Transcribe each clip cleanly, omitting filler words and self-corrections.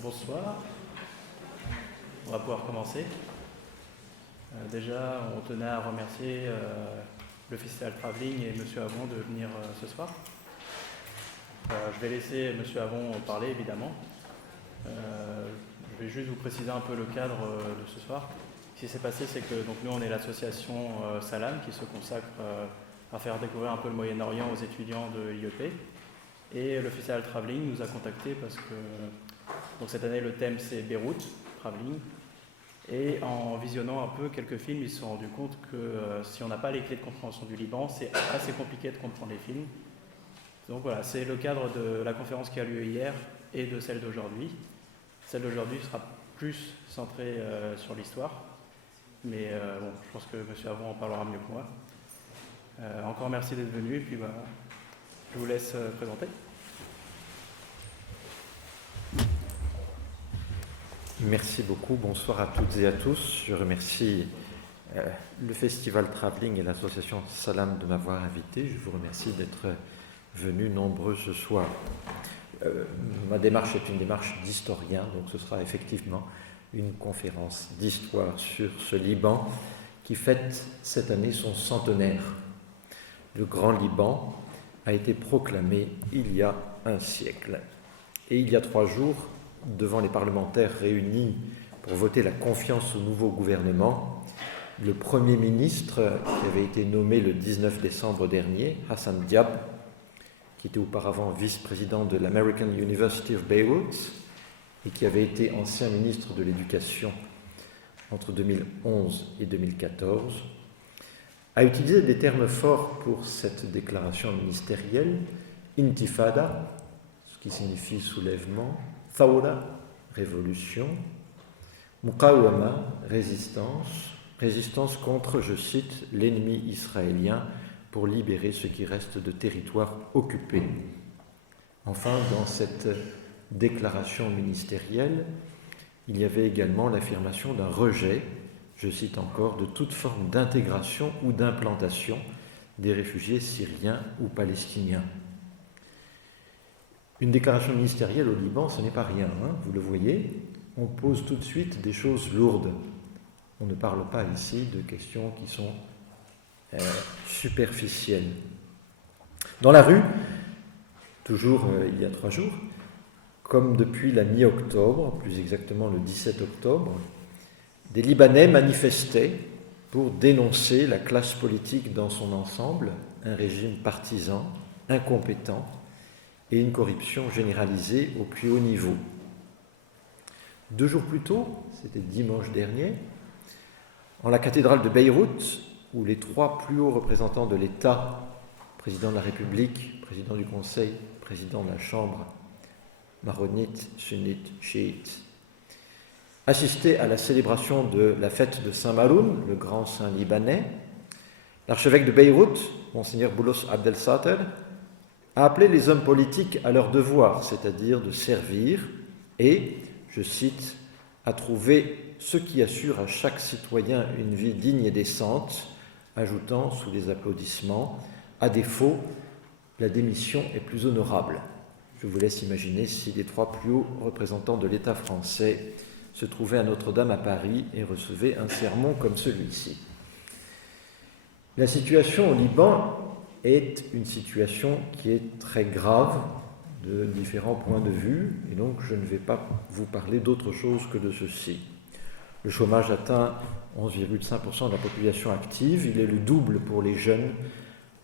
Bonsoir, on va pouvoir commencer. Déjà, on tenait à remercier le Festival Travelling et M. Avon de venir ce soir. Je vais laisser M. Avon parler, évidemment. Je vais juste vous préciser un peu le cadre de ce soir. Ce qui s'est passé, c'est que donc, nous, on est l'association Salam qui se consacre à faire découvrir un peu le Moyen-Orient aux étudiants de l'IEP. Et le Festival Travelling nous a contactés parce que donc cette année, le thème, c'est Beyrouth, Travelling. Et en visionnant un peu quelques films, ils se sont rendus compte que si on n'a pas les clés de compréhension du Liban, c'est assez compliqué de comprendre les films. Donc voilà, c'est le cadre de la conférence qui a lieu hier et de celle d'aujourd'hui. Celle d'aujourd'hui sera plus centrée sur l'histoire. Mais bon, je pense que M. Avon en parlera mieux que moi. Encore merci d'être venu et puis je vous laisse présenter. Merci beaucoup, bonsoir à toutes et à tous. Je remercie le Festival Travelling et l'association Salam de m'avoir invité. Je vous remercie d'être venus nombreux ce soir. Ma démarche est une démarche d'historien, donc ce sera effectivement une conférence d'histoire sur ce Liban qui fête cette année son centenaire. Le Grand Liban a été proclamé il y a un siècle. Et il y a 3 jours, devant les parlementaires réunis pour voter la confiance au nouveau gouvernement, le Premier ministre, qui avait été nommé le 19 décembre dernier, Hassan Diab, qui était auparavant vice-président de l'American University of Beirut et qui avait été ancien ministre de l'Éducation entre 2011 et 2014, a utilisé des termes forts pour cette déclaration ministérielle: intifada, ce qui signifie soulèvement, Thawra, révolution, Muqawama, résistance contre, je cite, l'ennemi israélien pour libérer ce qui reste de territoire occupé. Enfin, dans cette déclaration ministérielle, il y avait également l'affirmation d'un rejet, je cite encore, de toute forme d'intégration ou d'implantation des réfugiés syriens ou palestiniens. Une déclaration ministérielle au Liban, ce n'est pas rien, vous le voyez, on pose tout de suite des choses lourdes. On ne parle pas ici de questions qui sont superficielles. Dans la rue, toujours il y a 3 jours, comme depuis la mi-octobre, plus exactement le 17 octobre, des Libanais manifestaient pour dénoncer la classe politique dans son ensemble, un régime partisan, incompétent, et une corruption généralisée au plus haut niveau. 2 jours plus tôt, c'était dimanche dernier, en la cathédrale de Beyrouth, où les 3 plus hauts représentants de l'État, président de la République, président du Conseil, président de la Chambre, maronites, sunnites, chiites, assistaient à la célébration de la fête de Saint Maroun, le grand saint libanais, l'archevêque de Beyrouth, Monseigneur Boulos Abdel Sater, a appelé les hommes politiques à leur devoir, c'est-à-dire de servir et, je cite, à trouver ce qui assure à chaque citoyen une vie digne et décente, ajoutant sous les applaudissements, à défaut, la démission est plus honorable. Je vous laisse imaginer si les 3 plus hauts représentants de l'État français se trouvaient à Notre-Dame à Paris et recevaient un sermon comme celui-ci. La situation au Liban est une situation qui est très grave de différents points de vue, et donc je ne vais pas vous parler d'autre chose que de ceci. Le chômage atteint 11,5% de la population active, il est le double pour les jeunes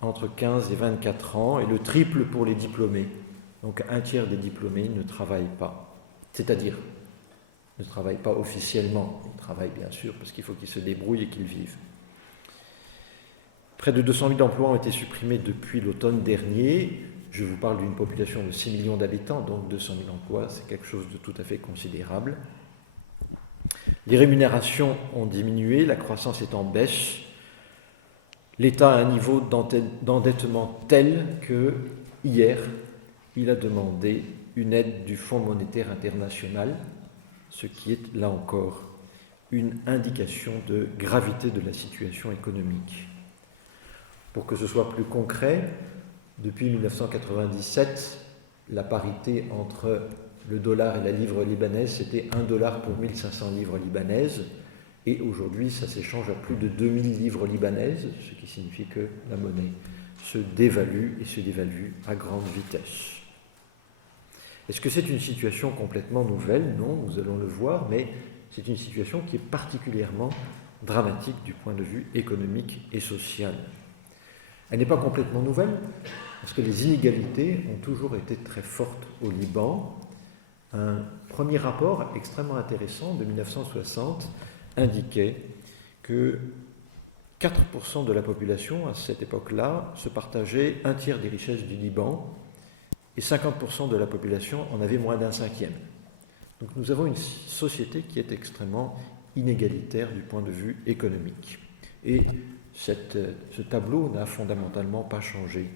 entre 15 et 24 ans, et le triple pour les diplômés. Donc 1/3 des diplômés ne travaillent pas, c'est-à-dire ne travaillent pas officiellement, ils travaillent bien sûr parce qu'il faut qu'ils se débrouillent et qu'ils vivent. Près de 200 000 emplois ont été supprimés depuis l'automne dernier. Je vous parle d'une population de 6 millions d'habitants, donc 200 000 emplois, c'est quelque chose de tout à fait considérable. Les rémunérations ont diminué, la croissance est en baisse. L'État a un niveau d'endettement tel que, hier, il a demandé une aide du Fonds monétaire international, ce qui est, là encore, une indication de gravité de la situation économique. Pour que ce soit plus concret, depuis 1997, la parité entre le dollar et la livre libanaise, c'était 1 dollar pour 1500 livres libanaises. Et aujourd'hui, ça s'échange à plus de 2000 livres libanaises, ce qui signifie que la monnaie se dévalue et se dévalue à grande vitesse. Est-ce que c'est une situation complètement nouvelle? Non, nous allons le voir, mais c'est une situation qui est particulièrement dramatique du point de vue économique et social. Elle n'est pas complètement nouvelle, parce que les inégalités ont toujours été très fortes au Liban. Un premier rapport extrêmement intéressant de 1960 indiquait que 4% de la population, à cette époque-là, se partageait un tiers des richesses du Liban, et 50% de la population en avait moins d'un cinquième. Donc nous avons une société qui est extrêmement inégalitaire du point de vue économique. Et ce tableau n'a fondamentalement pas changé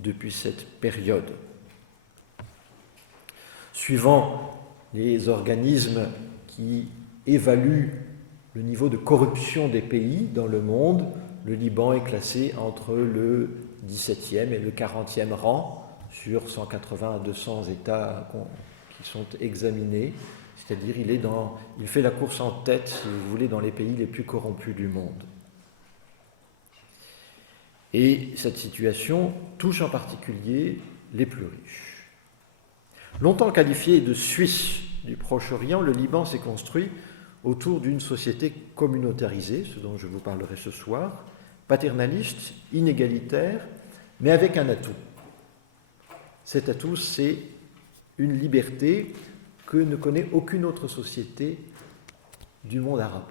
depuis cette période. Suivant les organismes qui évaluent le niveau de corruption des pays dans le monde, le Liban est classé entre le 17e et le 40e rang sur 180 à 200 États qui sont examinés, c'est-à-dire il fait la course en tête, si vous voulez, dans les pays les plus corrompus du monde. Et cette situation touche en particulier les plus riches. Longtemps qualifié de Suisse du Proche-Orient, le Liban s'est construit autour d'une société communautarisée, ce dont je vous parlerai ce soir, paternaliste, inégalitaire, mais avec un atout. Cet atout, c'est une liberté que ne connaît aucune autre société du monde arabe.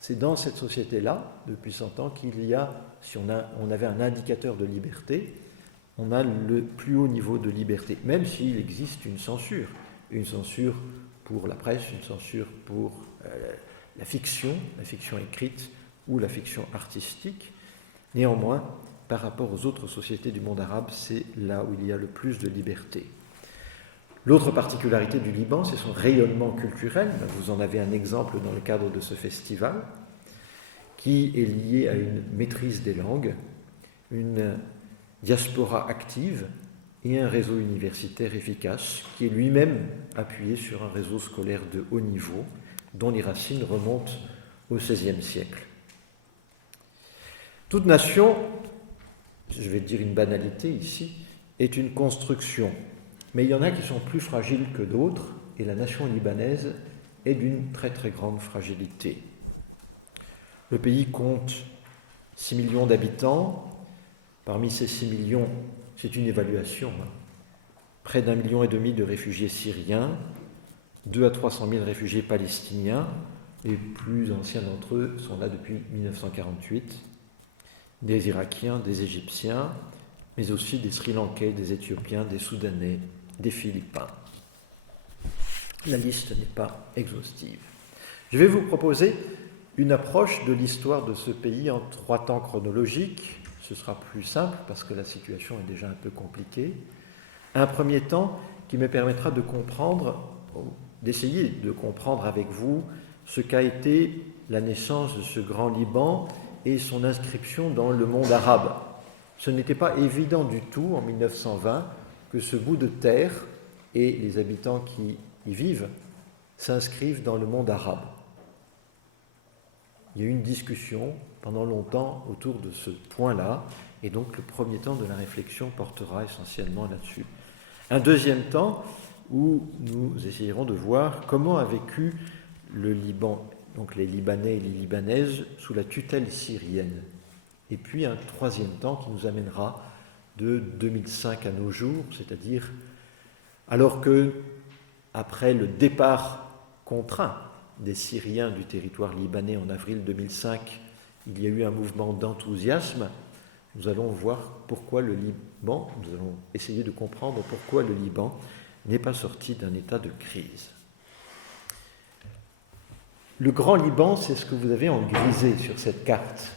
C'est dans cette société-là, depuis 100 ans, qu'il y a, si on avait un indicateur de liberté, on a le plus haut niveau de liberté, même s'il existe une censure pour la presse, une censure pour la fiction écrite ou la fiction artistique. Néanmoins, par rapport aux autres sociétés du monde arabe, c'est là où il y a le plus de liberté. L'autre particularité du Liban, c'est son rayonnement culturel. Vous en avez un exemple dans le cadre de ce festival, qui est lié à une maîtrise des langues, une diaspora active et un réseau universitaire efficace, qui est lui-même appuyé sur un réseau scolaire de haut niveau, dont les racines remontent au XVIe siècle. Toute nation, je vais dire une banalité ici, est une construction. Mais il y en a qui sont plus fragiles que d'autres, et la nation libanaise est d'une très très grande fragilité. Le pays compte 6 millions d'habitants. Parmi ces 6 millions, c'est une évaluation, près d'1,5 million de réfugiés syriens, 200 à 300 000 réfugiés palestiniens, les plus anciens d'entre eux sont là depuis 1948, des Irakiens, des Égyptiens, mais aussi des Sri Lankais, des Éthiopiens, des Soudanais, des Philippins. La liste n'est pas exhaustive. Je vais vous proposer une approche de l'histoire de ce pays en 3 temps chronologiques. Ce sera plus simple parce que la situation est déjà un peu compliquée. Un premier temps qui me permettra de comprendre, d'essayer de comprendre avec vous ce qu'a été la naissance de ce grand Liban et son inscription dans le monde arabe. Ce n'était pas évident du tout en 1920 que ce bout de terre et les habitants qui y vivent s'inscrivent dans le monde arabe. Il y a eu une discussion pendant longtemps autour de ce point-là, et donc le premier temps de la réflexion portera essentiellement là-dessus. Un deuxième temps où nous essayerons de voir comment a vécu le Liban, donc les Libanais et les Libanaises, sous la tutelle syrienne. Et puis un troisième temps qui nous amènera de 2005 à nos jours, c'est-à-dire alors que, après le départ contraint des Syriens du territoire libanais en avril 2005, il y a eu un mouvement d'enthousiasme. Nous allons voir pourquoi le Liban, nous allons essayer de comprendre pourquoi le Liban n'est pas sorti d'un état de crise. Le Grand Liban, c'est ce que vous avez en grisé sur cette carte.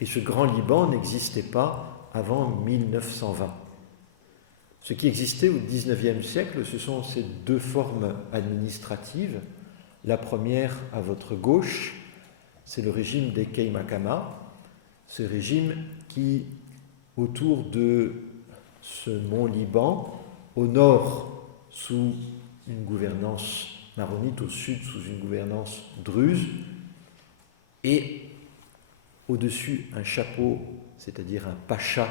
Et ce Grand Liban n'existait pas avant 1920. Ce qui existait au XIXe siècle, ce sont ces 2 formes administratives. La première, à votre gauche, c'est le régime des Keimakama, ce régime qui, autour de ce mont Liban, au nord sous une gouvernance maronite, au sud sous une gouvernance druze, et au-dessus un chapeau, c'est-à-dire un pacha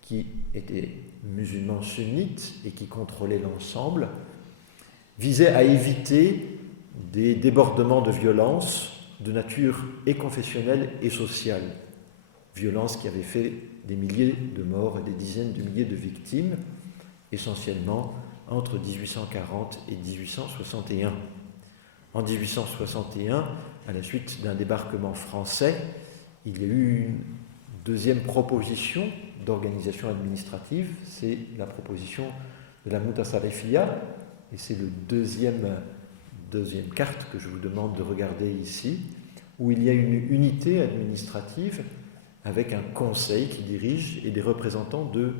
qui était musulman sunnite et qui contrôlait l'ensemble, visait à éviter des débordements de violence de nature et confessionnelle et sociale. Violence qui avait fait des milliers de morts et des dizaines de milliers de victimes, essentiellement entre 1840 et 1861. En 1861, à la suite d'un débarquement français, il y a eu une deuxième proposition d'organisation administrative, c'est la proposition de la Mutasarrifia, et c'est le deuxième carte que je vous demande de regarder ici, où il y a une unité administrative avec un conseil qui dirige et des représentants de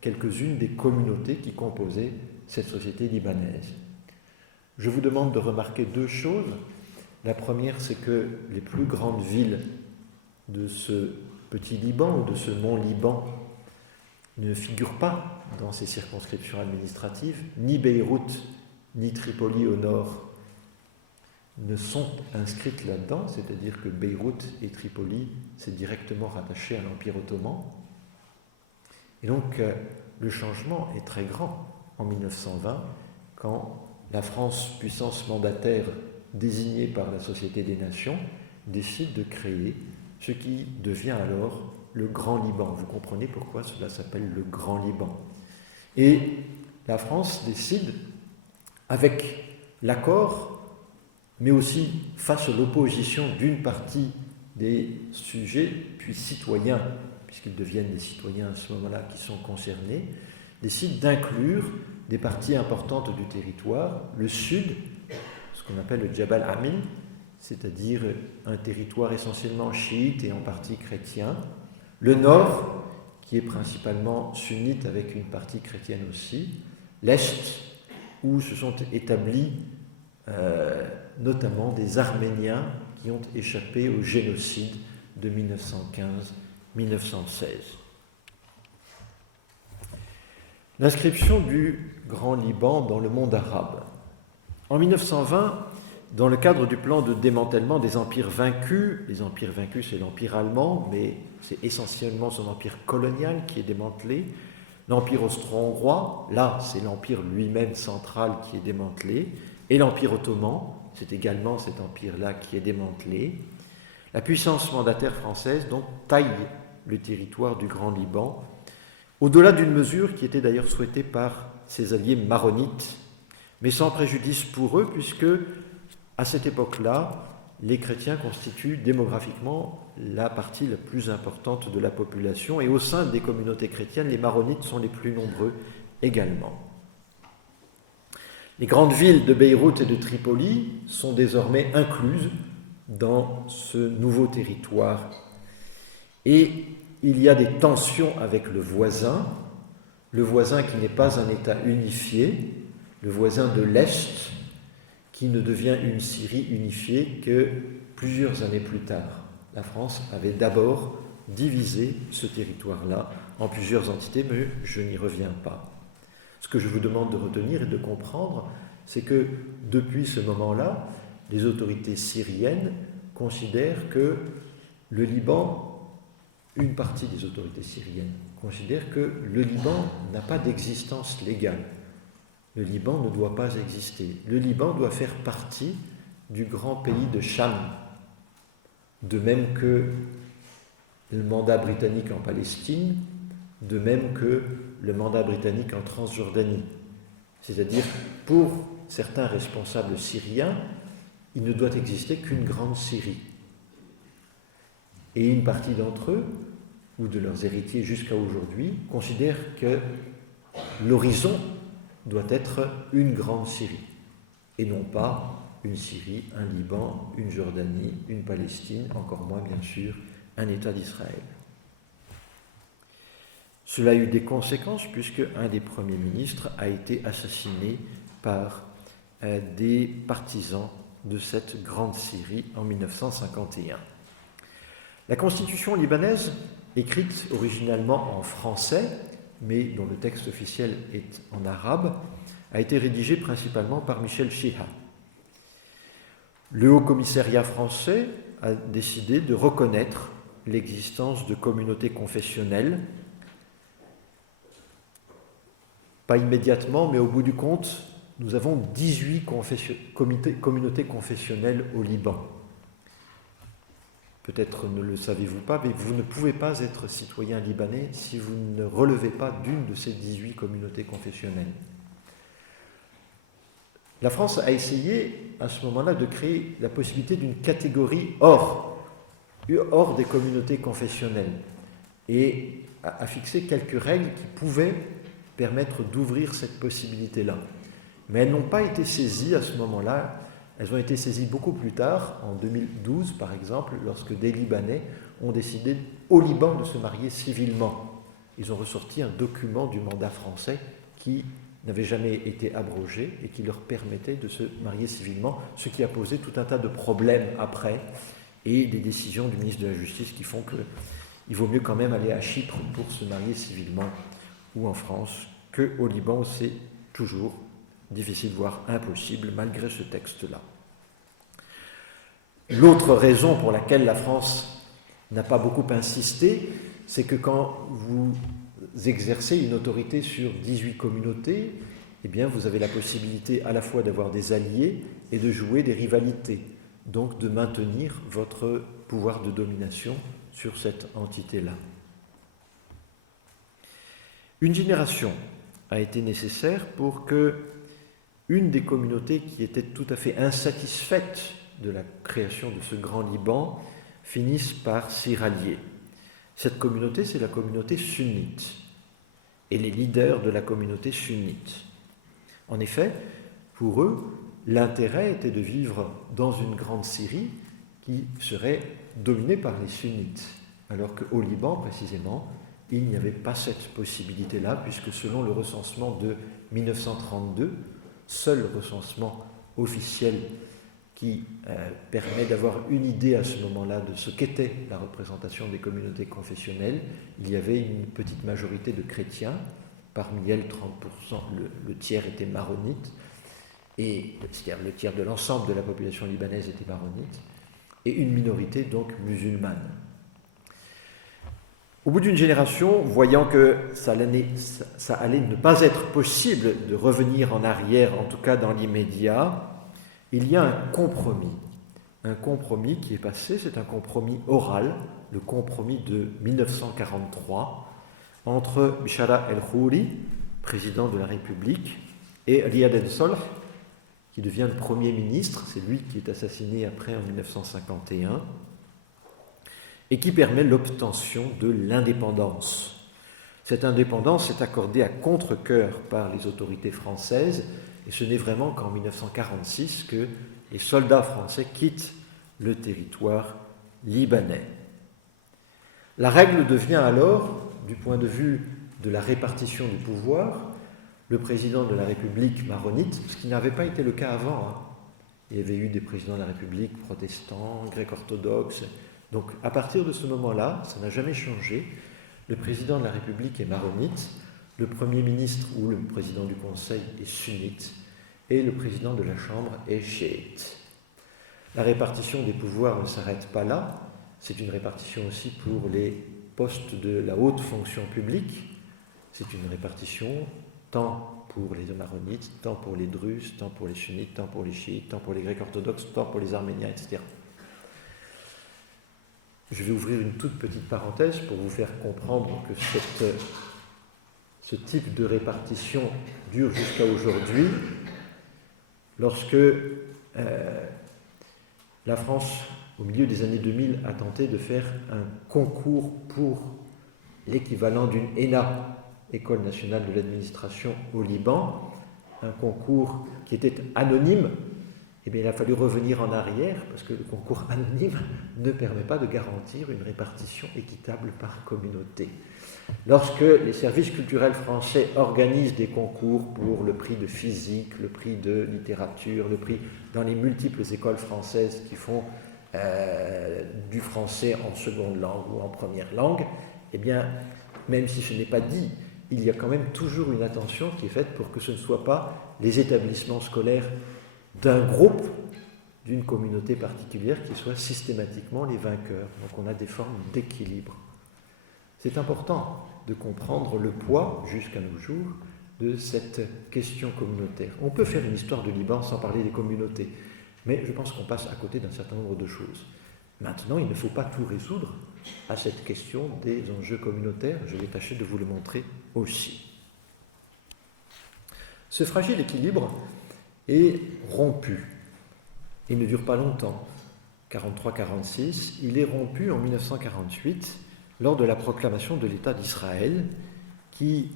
quelques-unes des communautés qui composaient cette société libanaise. Je vous demande de remarquer deux choses. La première, c'est que les plus grandes villes de ce petit Liban ou de ce mont-Liban ne figurent pas dans ces circonscriptions administratives. Ni Beyrouth, ni Tripoli au nord ne sont inscrites là-dedans, c'est-à-dire que Beyrouth et Tripoli, c'est directement rattaché à l'Empire ottoman. Et donc, le changement est très grand en 1920, quand la France, puissance mandataire désignée par la Société des Nations, décide de créer ce qui devient alors le Grand Liban. Vous comprenez pourquoi cela s'appelle le Grand Liban. Et la France décide, avec l'accord, mais aussi face à l'opposition d'une partie des sujets, puis citoyens, puisqu'ils deviennent des citoyens à ce moment-là qui sont concernés, décide d'inclure des parties importantes du territoire, le sud, ce qu'on appelle le Jabal Amin, c'est-à-dire un territoire essentiellement chiite et en partie chrétien, le nord, qui est principalement sunnite avec une partie chrétienne aussi, l'est, où se sont établis notamment des Arméniens qui ont échappé au génocide de 1915-1916. L'inscription du Grand Liban dans le monde arabe. En 1920, dans le cadre du plan de démantèlement des empires vaincus, les empires vaincus c'est l'empire allemand, mais c'est essentiellement son empire colonial qui est démantelé, l'empire austro-hongrois, là c'est l'empire lui-même central qui est démantelé, et l'empire ottoman, c'est également cet empire-là qui est démantelé. La puissance mandataire française donc taille le territoire du Grand Liban, au-delà d'une mesure qui était d'ailleurs souhaitée par ses alliés maronites, mais sans préjudice pour eux, puisque à cette époque-là, les chrétiens constituent démographiquement la partie la plus importante de la population, et au sein des communautés chrétiennes, les maronites sont les plus nombreux également. Les grandes villes de Beyrouth et de Tripoli sont désormais incluses dans ce nouveau territoire. Et il y a des tensions avec le voisin qui n'est pas un État unifié, le voisin de l'Est, qui ne devient une Syrie unifiée que plusieurs années plus tard. La France avait d'abord divisé ce territoire-là en plusieurs entités, mais je n'y reviens pas. Ce que je vous demande de retenir et de comprendre, c'est que depuis ce moment-là, les autorités syriennes considèrent que le Liban, une partie des autorités syriennes, considèrent que le Liban n'a pas d'existence légale. Le Liban ne doit pas exister. Le Liban doit faire partie du grand pays de Cham, de même que le mandat britannique en Palestine, de même que le mandat britannique en Transjordanie. C'est-à-dire, pour certains responsables syriens, il ne doit exister qu'une grande Syrie. Et une partie d'entre eux, ou de leurs héritiers jusqu'à aujourd'hui, considèrent que l'horizon doit être une grande Syrie, et non pas une Syrie, un Liban, une Jordanie, une Palestine, encore moins bien sûr un État d'Israël. Cela a eu des conséquences puisque un des premiers ministres a été assassiné par des partisans de cette grande Syrie en 1951. La constitution libanaise, écrite originalement en français, mais dont le texte officiel est en arabe, a été rédigé principalement par Michel Chiha. Le Haut-Commissariat français a décidé de reconnaître l'existence de communautés confessionnelles, pas immédiatement, mais au bout du compte, nous avons 18 communautés confessionnelles au Liban. Peut-être ne le savez-vous pas, mais vous ne pouvez pas être citoyen libanais si vous ne relevez pas d'une de ces 18 communautés confessionnelles. La France a essayé à ce moment-là de créer la possibilité d'une catégorie hors des communautés confessionnelles et a fixé quelques règles qui pouvaient permettre d'ouvrir cette possibilité-là. Mais elles n'ont pas été saisies à ce moment-là. Elles ont été saisies beaucoup plus tard, en 2012 par exemple, lorsque des Libanais ont décidé au Liban de se marier civilement. Ils ont ressorti un document du mandat français qui n'avait jamais été abrogé et qui leur permettait de se marier civilement, ce qui a posé tout un tas de problèmes après et des décisions du ministre de la Justice qui font qu'il vaut mieux quand même aller à Chypre pour se marier civilement ou en France qu'au Liban, c'est toujours difficile, voire impossible, malgré ce texte-là. L'autre raison pour laquelle la France n'a pas beaucoup insisté, c'est que quand vous exercez une autorité sur 18 communautés, eh bien vous avez la possibilité à la fois d'avoir des alliés et de jouer des rivalités, donc de maintenir votre pouvoir de domination sur cette entité-là. Une génération a été nécessaire pour que une des communautés qui était tout à fait insatisfaite de la création de ce grand Liban finisse par s'y rallier. Cette communauté, c'est la communauté sunnite et les leaders de la communauté sunnite. En effet, pour eux, l'intérêt était de vivre dans une grande Syrie qui serait dominée par les sunnites, alors qu'au Liban, précisément, il n'y avait pas cette possibilité-là, puisque selon le recensement de 1932, seul recensement officiel qui permet d'avoir une idée à ce moment-là de ce qu'était la représentation des communautés confessionnelles, il y avait une petite majorité de chrétiens, parmi elles 30%, le tiers était maronite, et c'est-à-dire le tiers de l'ensemble de la population libanaise était maronite, et une minorité donc musulmane. Au bout d'une génération, voyant que ça allait ne pas être possible de revenir en arrière, en tout cas dans l'immédiat, il y a un compromis qui est passé, c'est un compromis oral, le compromis de 1943, entre Bishara el-Khouri, président de la République, et Riyad el-Solh, qui devient le Premier ministre, c'est lui qui est assassiné après en 1951, et qui permet l'obtention de l'indépendance. Cette indépendance est accordée à contre-cœur par les autorités françaises, et ce n'est vraiment qu'en 1946 que les soldats français quittent le territoire libanais. La règle devient alors, du point de vue de la répartition du pouvoir, le président de la République maronite, ce qui n'avait pas été le cas avant. Il y avait eu des présidents de la République protestants, grecs orthodoxes. Donc à partir de ce moment-là, ça n'a jamais changé. Le président de la République est maronite, le Premier ministre ou le président du Conseil est sunnite, et le président de la Chambre est chiite. La répartition des pouvoirs ne s'arrête pas là, c'est une répartition aussi pour les postes de la haute fonction publique, c'est une répartition tant pour les maronites, tant pour les druzes, tant pour les sunnites, tant pour les chiites, tant pour les grecs orthodoxes, tant pour les arméniens, etc. Je vais ouvrir une toute petite parenthèse pour vous faire comprendre que ce type de répartition dure jusqu'à aujourd'hui. Lorsque la France, au milieu des années 2000, a tenté de faire un concours pour l'équivalent d'une ENA, École nationale de l'administration au Liban, un concours qui était anonyme, eh bien, il a fallu revenir en arrière parce que le concours anonyme ne permet pas de garantir une répartition équitable par communauté. Lorsque les services culturels français organisent des concours pour le prix de physique, le prix de littérature, le prix dans les multiples écoles françaises qui font du français en seconde langue ou en première langue, eh bien, même si ce n'est pas dit, il y a quand même toujours une attention qui est faite pour que ce ne soit pas les établissements scolaires d'un groupe, d'une communauté particulière qui soient systématiquement les vainqueurs. Donc on a des formes d'équilibre. C'est important de comprendre le poids, jusqu'à nos jours, de cette question communautaire. On peut faire une histoire du Liban sans parler des communautés, mais je pense qu'on passe à côté d'un certain nombre de choses. Maintenant, il ne faut pas tout résoudre à cette question des enjeux communautaires. Je vais tâcher de vous le montrer aussi. Ce fragile équilibre est rompu. Il ne dure pas longtemps. 43-46, il est rompu en 1948 lors de la proclamation de l'État d'Israël qui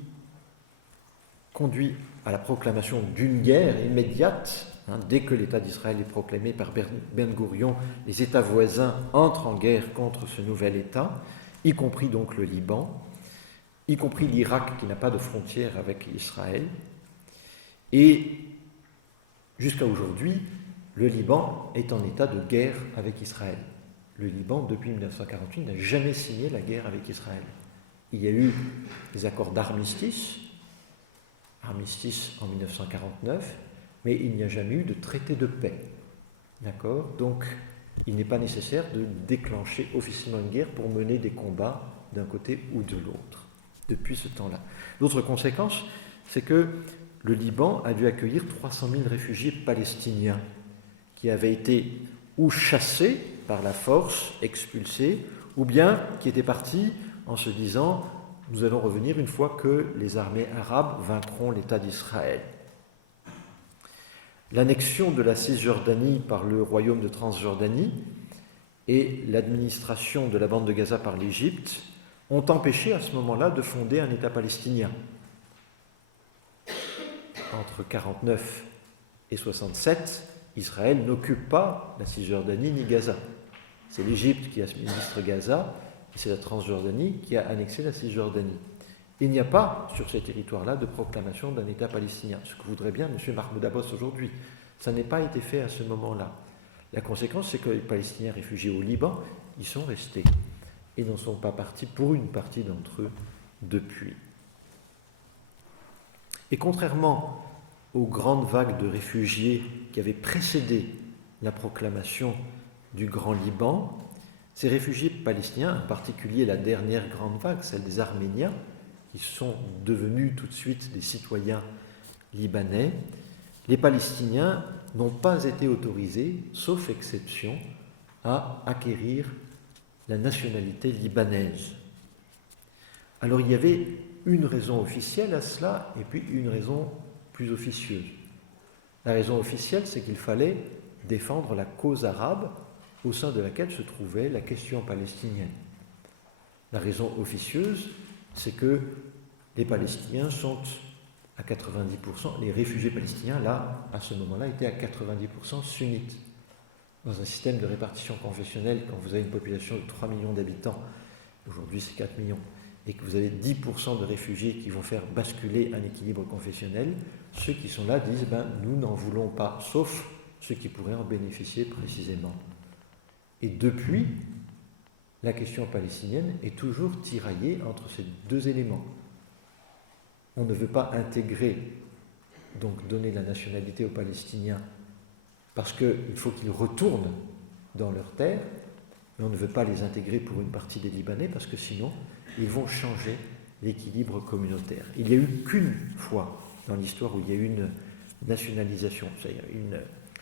conduit à la proclamation d'une guerre immédiate. Dès que l'État d'Israël est proclamé par Ben Gourion, les États voisins entrent en guerre contre ce nouvel État, y compris donc le Liban, y compris l'Irak qui n'a pas de frontière avec Israël. Et jusqu'à aujourd'hui, le Liban est en état de guerre avec Israël. Le Liban, depuis 1948, n'a jamais signé la guerre avec Israël. Il y a eu des accords d'armistice en 1949, mais il n'y a jamais eu de traité de paix. D'accord ? Donc, il n'est pas nécessaire de déclencher officiellement une guerre pour mener des combats d'un côté ou de l'autre, depuis ce temps-là. L'autre conséquence, c'est que le Liban a dû accueillir 300 000 réfugiés palestiniens qui avaient été ou chassés par la force, expulsés, ou bien qui étaient partis en se disant « nous allons revenir une fois que les armées arabes vaincront l'État d'Israël ». L'annexion de la Cisjordanie par le royaume de Transjordanie et l'administration de la bande de Gaza par l'Égypte ont empêché à ce moment-là de fonder un État palestinien. Entre 1949 et 1967, Israël n'occupe pas la Cisjordanie ni Gaza. C'est l'Égypte qui administre Gaza et c'est la Transjordanie qui a annexé la Cisjordanie. Il n'y a pas sur ces territoires-là de proclamation d'un État palestinien, ce que voudrait bien M. Mahmoud Abbas aujourd'hui. Ça n'a pas été fait à ce moment-là. La conséquence, c'est que les Palestiniens réfugiés au Liban, ils sont restés et n'en sont pas partis pour une partie d'entre eux depuis. Et contrairement aux grandes vagues de réfugiés qui avaient précédé la proclamation du Grand Liban, ces réfugiés palestiniens, en particulier la dernière grande vague, celle des Arméniens, qui sont devenus tout de suite des citoyens libanais, les Palestiniens n'ont pas été autorisés, sauf exception, à acquérir la nationalité libanaise. Alors il y avait une raison officielle à cela, et puis une raison plus officieuse. La raison officielle, c'est qu'il fallait défendre la cause arabe au sein de laquelle se trouvait la question palestinienne. La raison officieuse, c'est que les Palestiniens sont à 90%, les réfugiés palestiniens, là, à ce moment-là, étaient à 90% sunnites. Dans un système de répartition confessionnelle, quand vous avez une population de 3 millions d'habitants, aujourd'hui c'est 4 millions, et que vous avez 10% de réfugiés qui vont faire basculer un équilibre confessionnel, ceux qui sont là disent nous n'en voulons pas, sauf ceux qui pourraient en bénéficier précisément. Et depuis, la question palestinienne est toujours tiraillée entre ces deux éléments. On ne veut pas intégrer, donc donner la nationalité aux Palestiniens, parce qu'il faut qu'ils retournent dans leurs terres, mais on ne veut pas les intégrer pour une partie des Libanais, parce que sinon, ils vont changer l'équilibre communautaire. Il n'y a eu qu'une fois dans l'histoire où il y a eu une nationalisation, c'est-à-dire une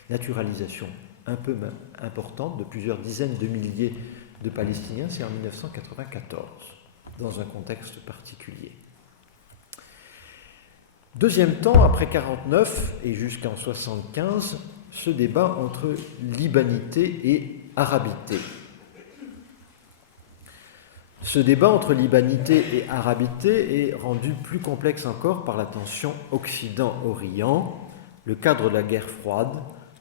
naturalisation un peu importante de plusieurs dizaines de milliers de Palestiniens, c'est en 1994, dans un contexte particulier. Deuxième temps, après 1949 et jusqu'en 1975, ce débat entre libanité et arabité. Ce débat entre libanité et arabité est rendu plus complexe encore par la tension Occident-Orient, le cadre de la guerre froide,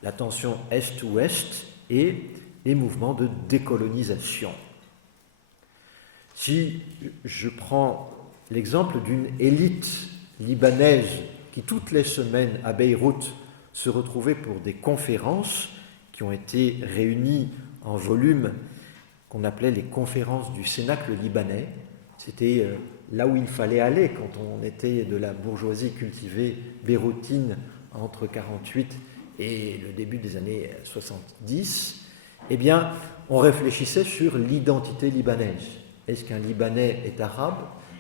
la tension Est-Ouest et les mouvements de décolonisation. Si je prends l'exemple d'une élite libanaise qui, toutes les semaines à Beyrouth, se retrouvait pour des conférences qui ont été réunies en volume qu'on appelait les conférences du Cénacle libanais. C'était là où il fallait aller quand on était de la bourgeoisie cultivée béroutine entre 1948 et le début des années 70, eh bien, on réfléchissait sur l'identité libanaise. Est-ce qu'un Libanais est arabe?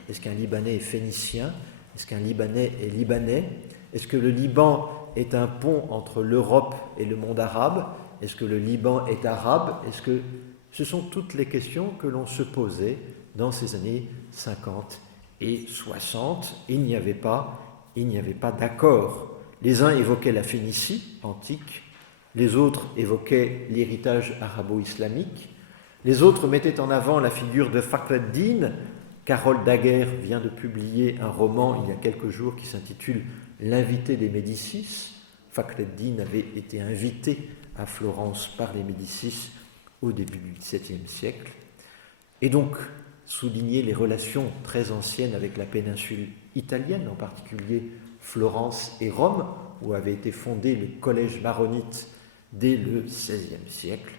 Est-ce qu'un Libanais est phénicien? Est-ce qu'un Libanais est libanais? Est-ce que le Liban est un pont entre l'Europe et le monde arabe? Est-ce que le Liban est arabe? Ce sont toutes les questions que l'on se posait dans ces années 50 et 60. Il n'y avait pas d'accord. Les uns évoquaient la Phénicie antique, les autres évoquaient l'héritage arabo-islamique, les autres mettaient en avant la figure de Fakhr ad-Din. Carole Daguerre vient de publier un roman il y a quelques jours qui s'intitule « L'invité des Médicis ». Fakhr ad-Din avait été invité à Florence par les Médicis au début du XVIIe siècle. Et donc, souligner les relations très anciennes avec la péninsule italienne, en particulier Florence et Rome, où avait été fondé le collège maronite dès le XVIe siècle.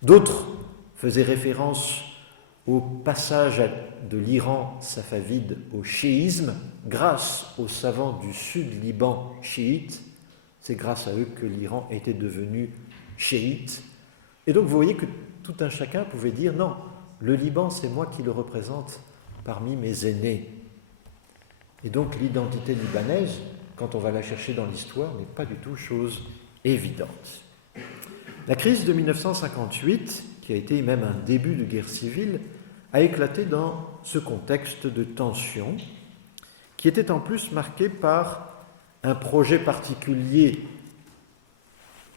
D'autres faisaient référence au passage de l'Iran safavide au chiisme grâce aux savants du sud Liban chiites. C'est grâce à eux que l'Iran était devenu chiite. Et donc vous voyez que tout un chacun pouvait dire non, le Liban c'est moi qui le représente parmi mes aînés. Et donc l'identité libanaise, quand on va la chercher dans l'histoire, n'est pas du tout chose évidente. La crise de 1958, qui a été même un début de guerre civile, a éclaté dans ce contexte de tension, qui était en plus marqué par un projet particulier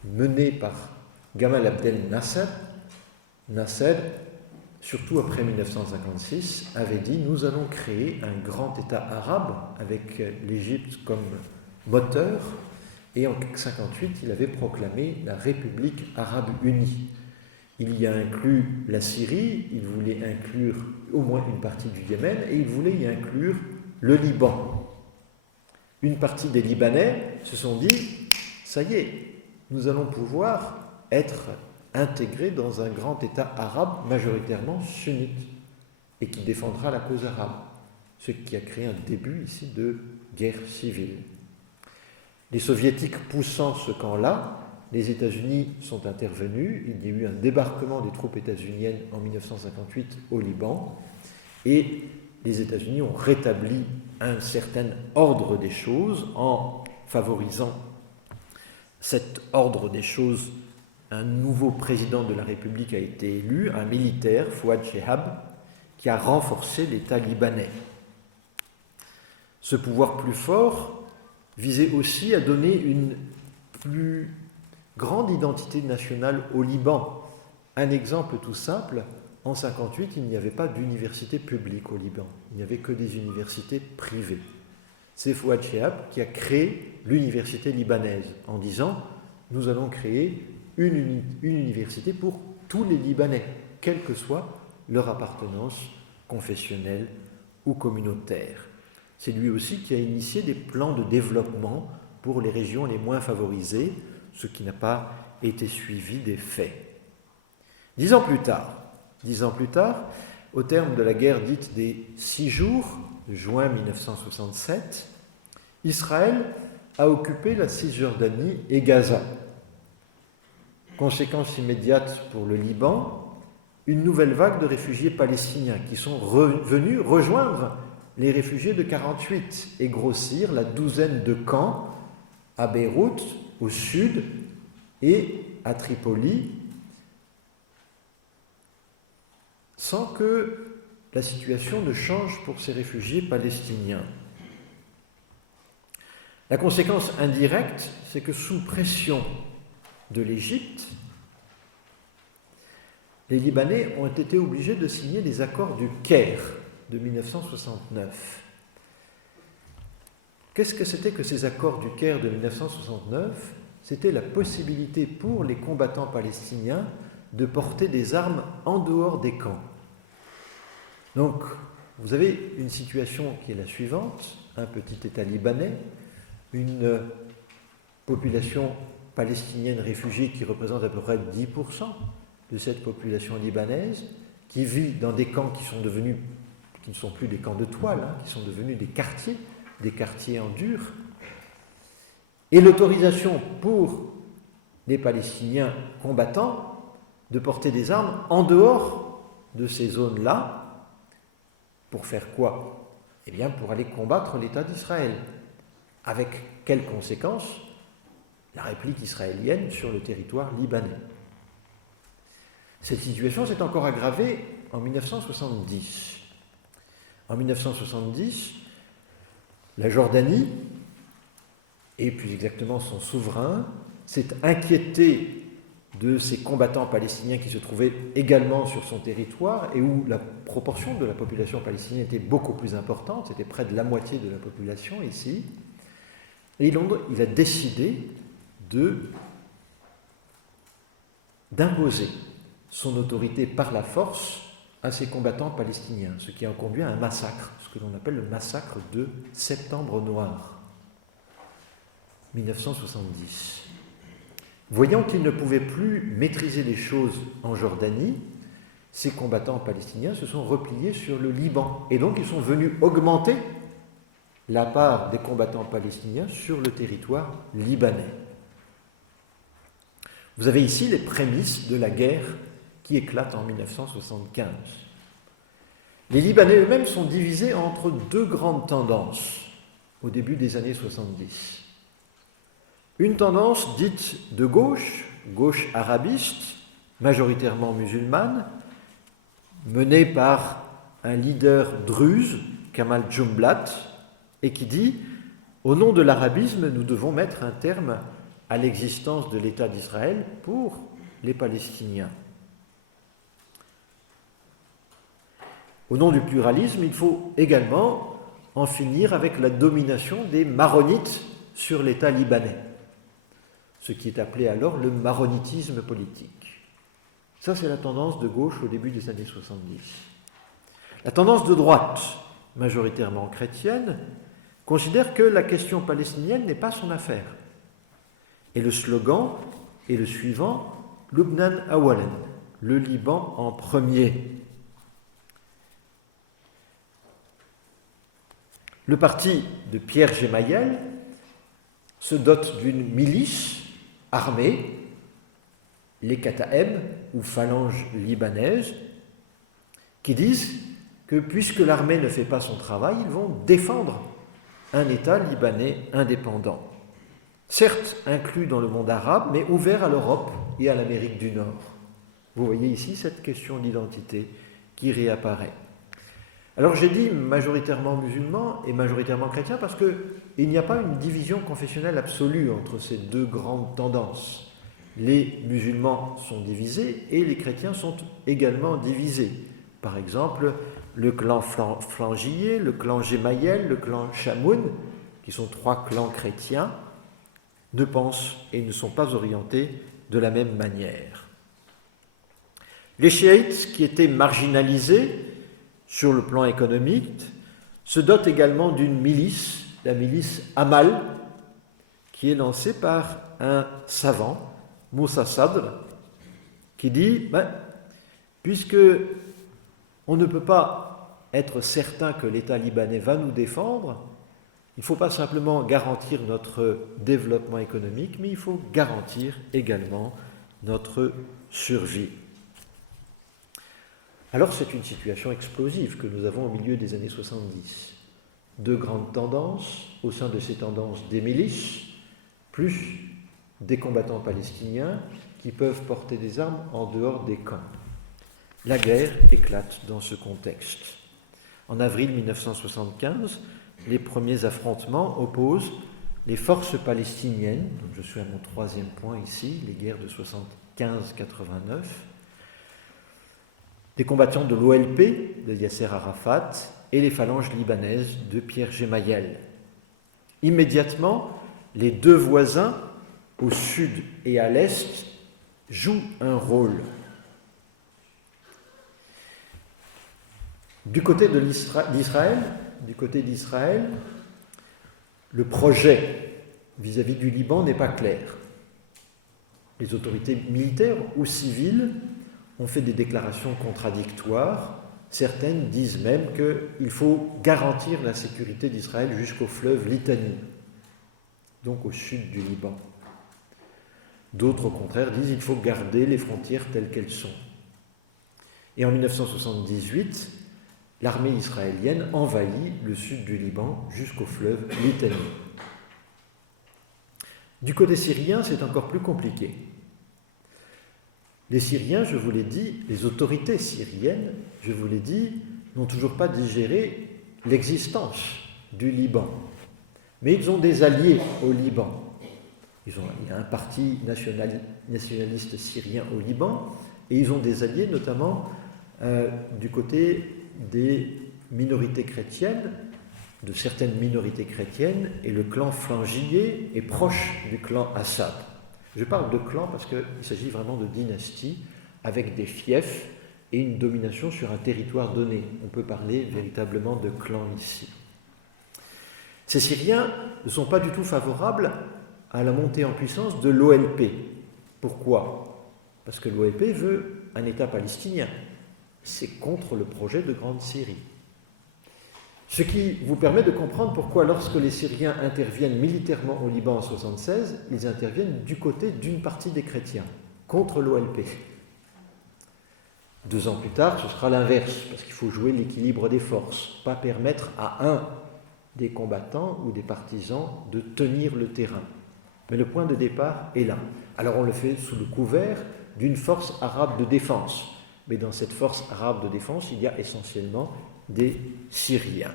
mené par Gamal Abdel Nasser. Nasser, surtout après 1956, avait dit « Nous allons créer un grand État arabe avec l'Égypte comme moteur ». Et en 1958, il avait proclamé la République arabe unie. Il y a inclus la Syrie, il voulait inclure au moins une partie du Yémen et il voulait y inclure le Liban. Une partie des Libanais se sont dit « Ça y est, nous allons pouvoir être intégrés dans un grand État arabe majoritairement sunnite et qui défendra la cause arabe », ce qui a créé un début ici de guerre civile. Les soviétiques poussant ce camp-là, les États-Unis sont intervenus, il y a eu un débarquement des troupes états-uniennes en 1958 au Liban, et les États-Unis ont rétabli un certain ordre des choses en favorisant cet ordre des choses. Un nouveau président de la République a été élu, un militaire, Fouad Chehab, qui a renforcé l'État libanais. Ce pouvoir plus fort visait aussi à donner une plus grande identité nationale au Liban. Un exemple tout simple, en 1958, il n'y avait pas d'université publique au Liban, il n'y avait que des universités privées. C'est Fouad Chehab qui a créé l'université libanaise en disant « Nous allons créer une université pour tous les Libanais, quelle que soit leur appartenance confessionnelle ou communautaire ». C'est lui aussi qui a initié des plans de développement pour les régions les moins favorisées, ce qui n'a pas été suivi des faits. 10 ans plus tard, au terme de la guerre dite des 6 jours, juin 1967, Israël a occupé la Cisjordanie et Gaza. Conséquence immédiate pour le Liban, une nouvelle vague de réfugiés palestiniens qui sont venus rejoindre les réfugiés de 1948 et grossir la douzaine de camps à Beyrouth, au sud, et à Tripoli, sans que la situation ne change pour ces réfugiés palestiniens. La conséquence indirecte, c'est que sous pression de l'Égypte, les Libanais ont été obligés de signer les accords du Caire de 1969. Qu'est-ce que c'était que ces accords du Caire de 1969 ? C'était la possibilité pour les combattants palestiniens de porter des armes en dehors des camps. Donc, vous avez une situation qui est la suivante, un petit État libanais, une population palestinienne réfugiée qui représente à peu près 10% de cette population libanaise, qui vit dans des camps qui ne sont plus des camps de toile, qui sont devenus des quartiers en dur, et l'autorisation pour les Palestiniens combattants de porter des armes en dehors de ces zones-là. Pour faire quoi? Eh bien, pour aller combattre l'État d'Israël. Avec quelles conséquences? La réplique israélienne sur le territoire libanais. Cette situation s'est encore aggravée en 1970. En 1970, la Jordanie, et plus exactement son souverain, s'est inquiété de ces combattants palestiniens qui se trouvaient également sur son territoire et où la proportion de la population palestinienne était beaucoup plus importante, c'était près de la moitié de la population ici. Et il a décidé d'imposer son autorité par la force à ces combattants palestiniens, ce qui a conduit à un massacre, ce que l'on appelle le massacre de Septembre Noir, 1970. Voyant qu'ils ne pouvaient plus maîtriser les choses en Jordanie, ces combattants palestiniens se sont repliés sur le Liban, et donc ils sont venus augmenter la part des combattants palestiniens sur le territoire libanais. Vous avez ici les prémices de la guerre qui éclate en 1975. Les Libanais eux-mêmes sont divisés entre deux grandes tendances au début des années 70. Une tendance dite de gauche arabiste, majoritairement musulmane, menée par un leader druze, Kamal Jumblat, et qui dit « Au nom de l'arabisme, nous devons mettre un terme à l'existence de l'État d'Israël pour les Palestiniens. Au nom du pluralisme, il faut également en finir avec la domination des maronites sur l'État libanais, ce qui est appelé alors le maronitisme politique. Ça, c'est la tendance de gauche au début des années 70. La tendance de droite, majoritairement chrétienne, considère que la question palestinienne n'est pas son affaire. Et le slogan est le suivant, « Lubnan Awalan », le Liban en premier. Le parti de Pierre Gemayel se dote d'une milice armée, les Kataeb, ou phalanges libanaises, qui disent que puisque l'armée ne fait pas son travail, ils vont défendre un État libanais indépendant, certes inclus dans le monde arabe, mais ouvert à l'Europe et à l'Amérique du Nord. Vous voyez ici cette question d'identité qui réapparaît. Alors j'ai dit majoritairement musulmans et majoritairement chrétiens parce qu'il n'y a pas une division confessionnelle absolue entre ces deux grandes tendances. Les musulmans sont divisés et les chrétiens sont également divisés. Par exemple, le clan Flangillet, le clan Gemayel, le clan Chamoun, qui sont trois clans chrétiens, ne pensent et ne sont pas orientés de la même manière. Les chiites, qui étaient marginalisés sur le plan économique, se dotent également d'une milice, la milice Amal, qui est lancée par un savant, Moussa Sadr, qui dit puisque on ne peut pas être certain que l'État libanais va nous défendre, il ne faut pas simplement garantir notre développement économique, mais il faut garantir également notre survie. Alors c'est une situation explosive que nous avons au milieu des années 70. Deux grandes tendances, au sein de ces tendances des milices, plus des combattants palestiniens qui peuvent porter des armes en dehors des camps. La guerre éclate dans ce contexte. En avril 1975, les premiers affrontements opposent les forces palestiniennes, donc je suis à mon troisième point ici, les guerres de 75-89, des combattants de l'OLP, de Yasser Arafat, et les phalanges libanaises de Pierre Gemayel. Immédiatement, les deux voisins, au sud et à l'est, jouent un rôle. Du côté d'Israël, le projet vis-à-vis du Liban n'est pas clair. Les autorités militaires ou civiles ont fait des déclarations contradictoires. Certaines disent même qu'il faut garantir la sécurité d'Israël jusqu'au fleuve Litanie, donc au sud du Liban. D'autres, au contraire, disent qu'il faut garder les frontières telles qu'elles sont. Et en 1978, l'armée israélienne envahit le sud du Liban jusqu'au fleuve Litanie. Du côté syrien, c'est encore plus compliqué. Les Syriens, je vous l'ai dit, les autorités syriennes, je vous l'ai dit, n'ont toujours pas digéré l'existence du Liban. Mais ils ont des alliés au Liban. Il y a un parti nationaliste syrien au Liban, et ils ont des alliés notamment du côté des minorités chrétiennes, de certaines minorités chrétiennes, et le clan Flangier est proche du clan Assad. Je parle de clan parce qu'il s'agit vraiment de dynastie, avec des fiefs et une domination sur un territoire donné. On peut parler véritablement de clan ici. Ces Syriens ne sont pas du tout favorables à la montée en puissance de l'OLP. Pourquoi ? Parce que l'OLP veut un État palestinien. C'est contre le projet de Grande Syrie. Ce qui vous permet de comprendre pourquoi, lorsque les Syriens interviennent militairement au Liban en 1976, ils interviennent du côté d'une partie des chrétiens, contre l'OLP. 2 ans plus tard, ce sera l'inverse, parce qu'il faut jouer l'équilibre des forces, pas permettre à un des combattants ou des partisans de tenir le terrain. Mais le point de départ est là. Alors on le fait sous le couvert d'une force arabe de défense. Mais dans cette force arabe de défense, il y a essentiellement des Syriens.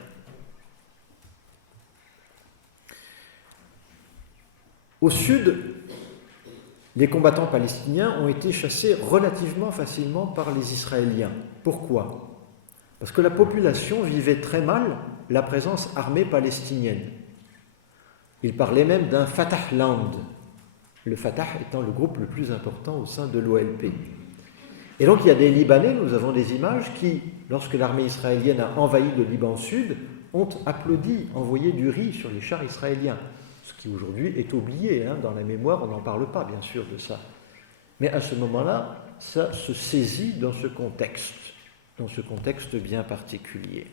Au sud, les combattants palestiniens ont été chassés relativement facilement par les Israéliens. Pourquoi ? Parce que la population vivait très mal la présence armée palestinienne. Ils parlaient même d'un Fatahland, le Fatah étant le groupe le plus important au sein de l'OLP. Et donc il y a des Libanais, nous avons des images, qui, lorsque l'armée israélienne a envahi le Liban Sud, ont applaudi, envoyé du riz sur les chars israéliens. Ce qui aujourd'hui est oublié, dans la mémoire, on n'en parle pas bien sûr de ça. Mais à ce moment-là, ça se saisit dans ce contexte bien particulier.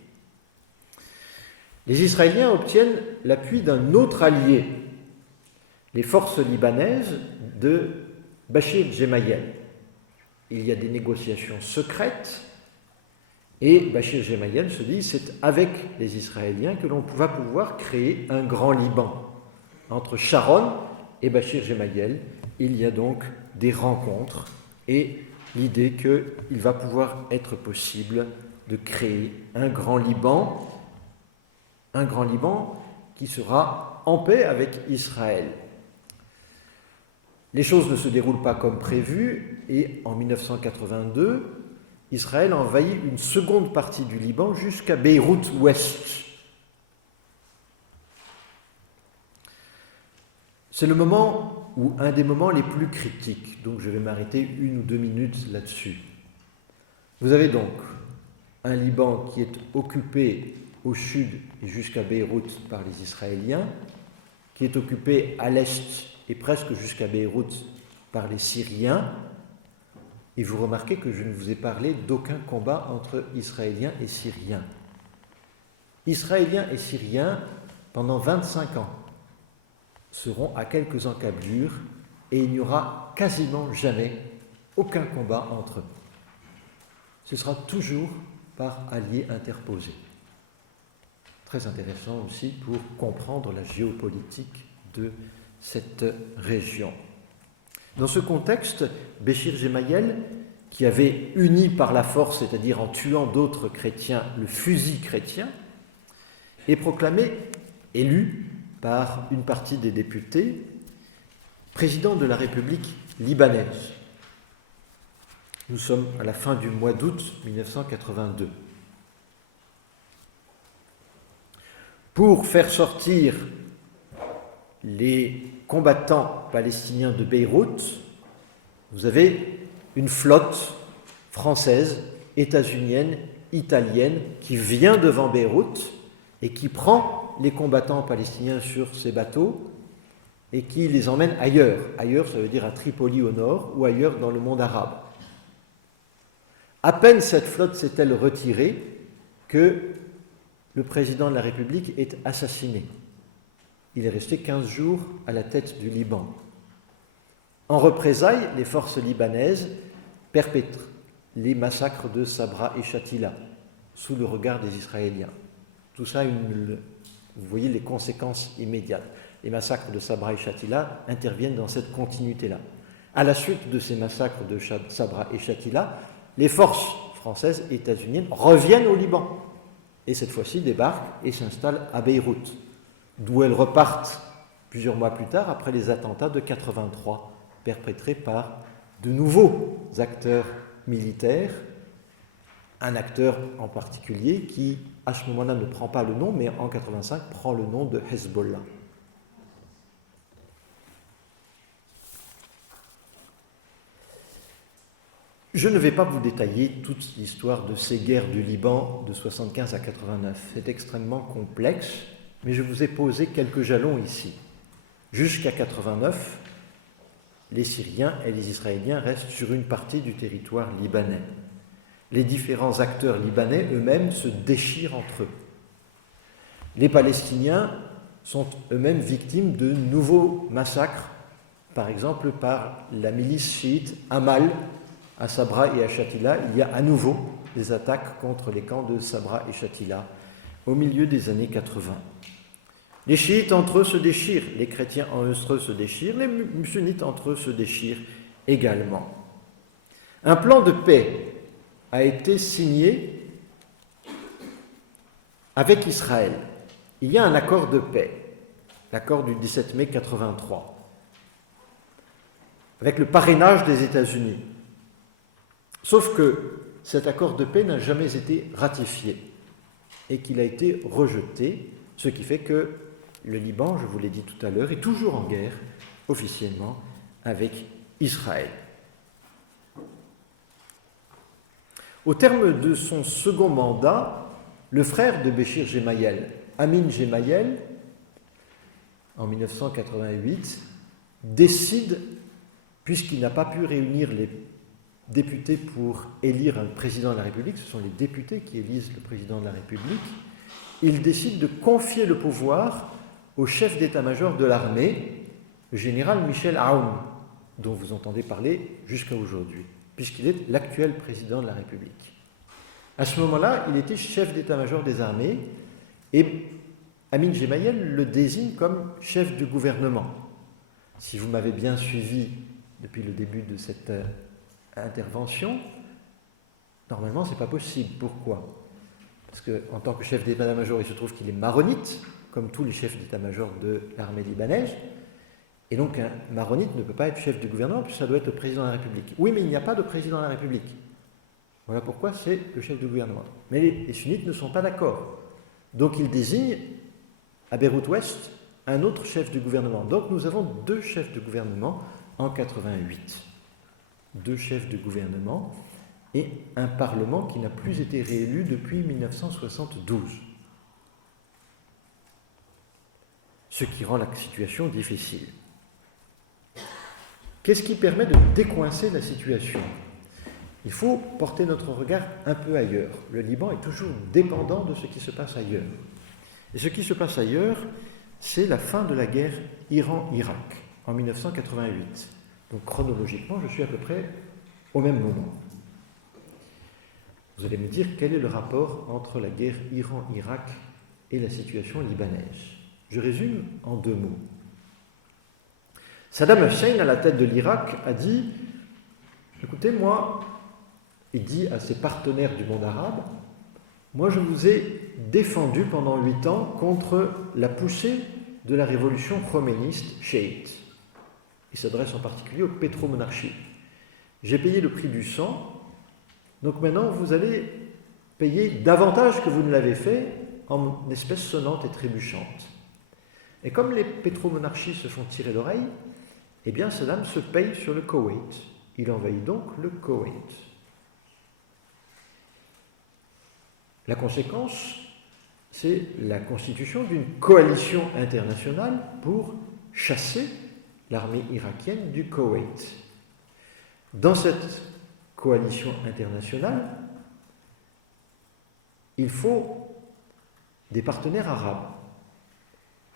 Les Israéliens obtiennent l'appui d'un autre allié, les forces libanaises de Bachir Gemayel. Il y a des négociations secrètes et Bachir Gemayel se dit c'est avec les Israéliens que l'on va pouvoir créer un grand Liban. Entre Sharon et Bachir Gemayel, il y a donc des rencontres et l'idée qu'il va pouvoir être possible de créer un grand Liban qui sera en paix avec Israël. Les choses ne se déroulent pas comme prévu et en 1982, Israël envahit une seconde partie du Liban jusqu'à Beyrouth-Ouest. C'est le moment ou un des moments les plus critiques, donc je vais m'arrêter 1 ou 2 minutes là-dessus. Vous avez donc un Liban qui est occupé au sud et jusqu'à Beyrouth par les Israéliens, qui est occupé à l'est et presque jusqu'à Beyrouth par les Syriens. Et vous remarquez que je ne vous ai parlé d'aucun combat entre Israéliens et Syriens. Israéliens et Syriens, pendant 25 ans, seront à quelques encablures et il n'y aura quasiment jamais aucun combat entre eux. Ce sera toujours par alliés interposés. Très intéressant aussi pour comprendre la géopolitique de cette région. Dans ce contexte, Bachir Gemayel, qui avait uni par la force, c'est-à-dire en tuant d'autres chrétiens, le fusil chrétien, est proclamé élu par une partie des députés président de la République libanaise. Nous sommes à la fin du mois d'août 1982. Pour faire sortir les combattants palestiniens de Beyrouth, vous avez une flotte française, états-unienne, italienne, qui vient devant Beyrouth et qui prend les combattants palestiniens sur ces bateaux et qui les emmène ailleurs. Ailleurs, ça veut dire à Tripoli au nord ou ailleurs dans le monde arabe. À peine cette flotte s'est-elle retirée que le président de la République est assassiné. Il est resté 15 jours à la tête du Liban. En représailles, les forces libanaises perpètrent les massacres de Sabra et Shatila sous le regard des Israéliens. Tout ça, vous voyez les conséquences immédiates. Les massacres de Sabra et Shatila interviennent dans cette continuité-là. À la suite de ces massacres de Sabra et Shatila, les forces françaises et états-uniennes reviennent au Liban et cette fois-ci débarquent et s'installent à Beyrouth, d'où elles repartent plusieurs mois plus tard après les attentats de 83 perpétrés par de nouveaux acteurs militaires, un acteur en particulier qui, à ce moment-là, ne prend pas le nom, mais en 85 prend le nom de Hezbollah. Je ne vais pas vous détailler toute l'histoire de ces guerres du Liban de 75 à 89. C'est extrêmement complexe, mais je vous ai posé quelques jalons ici. Jusqu'à 89, les Syriens et les Israéliens restent sur une partie du territoire libanais. Les différents acteurs libanais eux-mêmes se déchirent entre eux. Les Palestiniens sont eux-mêmes victimes de nouveaux massacres, par exemple par la milice chiite Amal, à Sabra et à Shatila. Il y a à nouveau des attaques contre les camps de Sabra et Shatila au milieu des années 80. Les chiites entre eux se déchirent, les chrétiens entre eux se déchirent, les sunnites entre eux se déchirent également. Un plan de paix a été signé avec Israël. Il y a un accord de paix, l'accord du 17 mai 83, avec le parrainage des États-Unis. Sauf que cet accord de paix n'a jamais été ratifié et qu'il a été rejeté, ce qui fait que le Liban, je vous l'ai dit tout à l'heure, est toujours en guerre officiellement avec Israël. Au terme de son second mandat, le frère de Béchir Gemayel, Amin Gemayel, en 1988, décide, puisqu'il n'a pas pu réunir les députés pour élire un président de la République, ce sont les députés qui élisent le président de la République, il décide de confier le pouvoir au chef d'état-major de l'armée, le général Michel Aoun, dont vous entendez parler jusqu'à aujourd'hui, puisqu'il est l'actuel président de la République. À ce moment-là, il était chef d'état-major des armées et Amin Gemayel le désigne comme chef du gouvernement. Si vous m'avez bien suivi depuis le début de cette intervention, normalement, ce n'est pas possible. Pourquoi ? Parce qu'en tant que chef d'état-major, il se trouve qu'il est maronite, comme tous les chefs d'état-major de l'armée libanaise, et donc un maronite ne peut pas être chef du gouvernement, puisque ça doit être le président de la République. Oui, mais il n'y a pas de président de la République. Voilà pourquoi c'est le chef du gouvernement. Mais les sunnites ne sont pas d'accord. Donc ils désignent à Beyrouth-Ouest un autre chef du gouvernement. Donc nous avons deux chefs de gouvernement en 88. Deux chefs de gouvernement et un parlement qui n'a plus été réélu depuis 1972. Ce qui rend la situation difficile. Qu'est-ce qui permet de décoincer la situation ? Il faut porter notre regard un peu ailleurs. Le Liban est toujours dépendant de ce qui se passe ailleurs. Et ce qui se passe ailleurs, c'est la fin de la guerre Iran-Irak en 1988. Donc chronologiquement, je suis à peu près au même moment. Vous allez me dire quel est le rapport entre la guerre Iran-Irak et la situation libanaise. Je résume en deux mots. Saddam Hussein, à la tête de l'Irak, a dit « Écoutez, moi, il dit à ses partenaires du monde arabe, moi je vous ai défendu pendant 8 ans contre la poussée de la révolution khoméniste chiite. Il s'adresse en particulier aux pétromonarchies. J'ai payé le prix du sang, donc maintenant vous allez payer davantage que vous ne l'avez fait en espèces sonnantes et trébuchantes. Et comme les pétromonarchies se font tirer l'oreille, eh bien Saddam se paye sur le Koweït. Il envahit donc le Koweït. La conséquence, c'est la constitution d'une coalition internationale pour chasser l'armée irakienne du Koweït. Dans cette coalition internationale, il faut des partenaires arabes.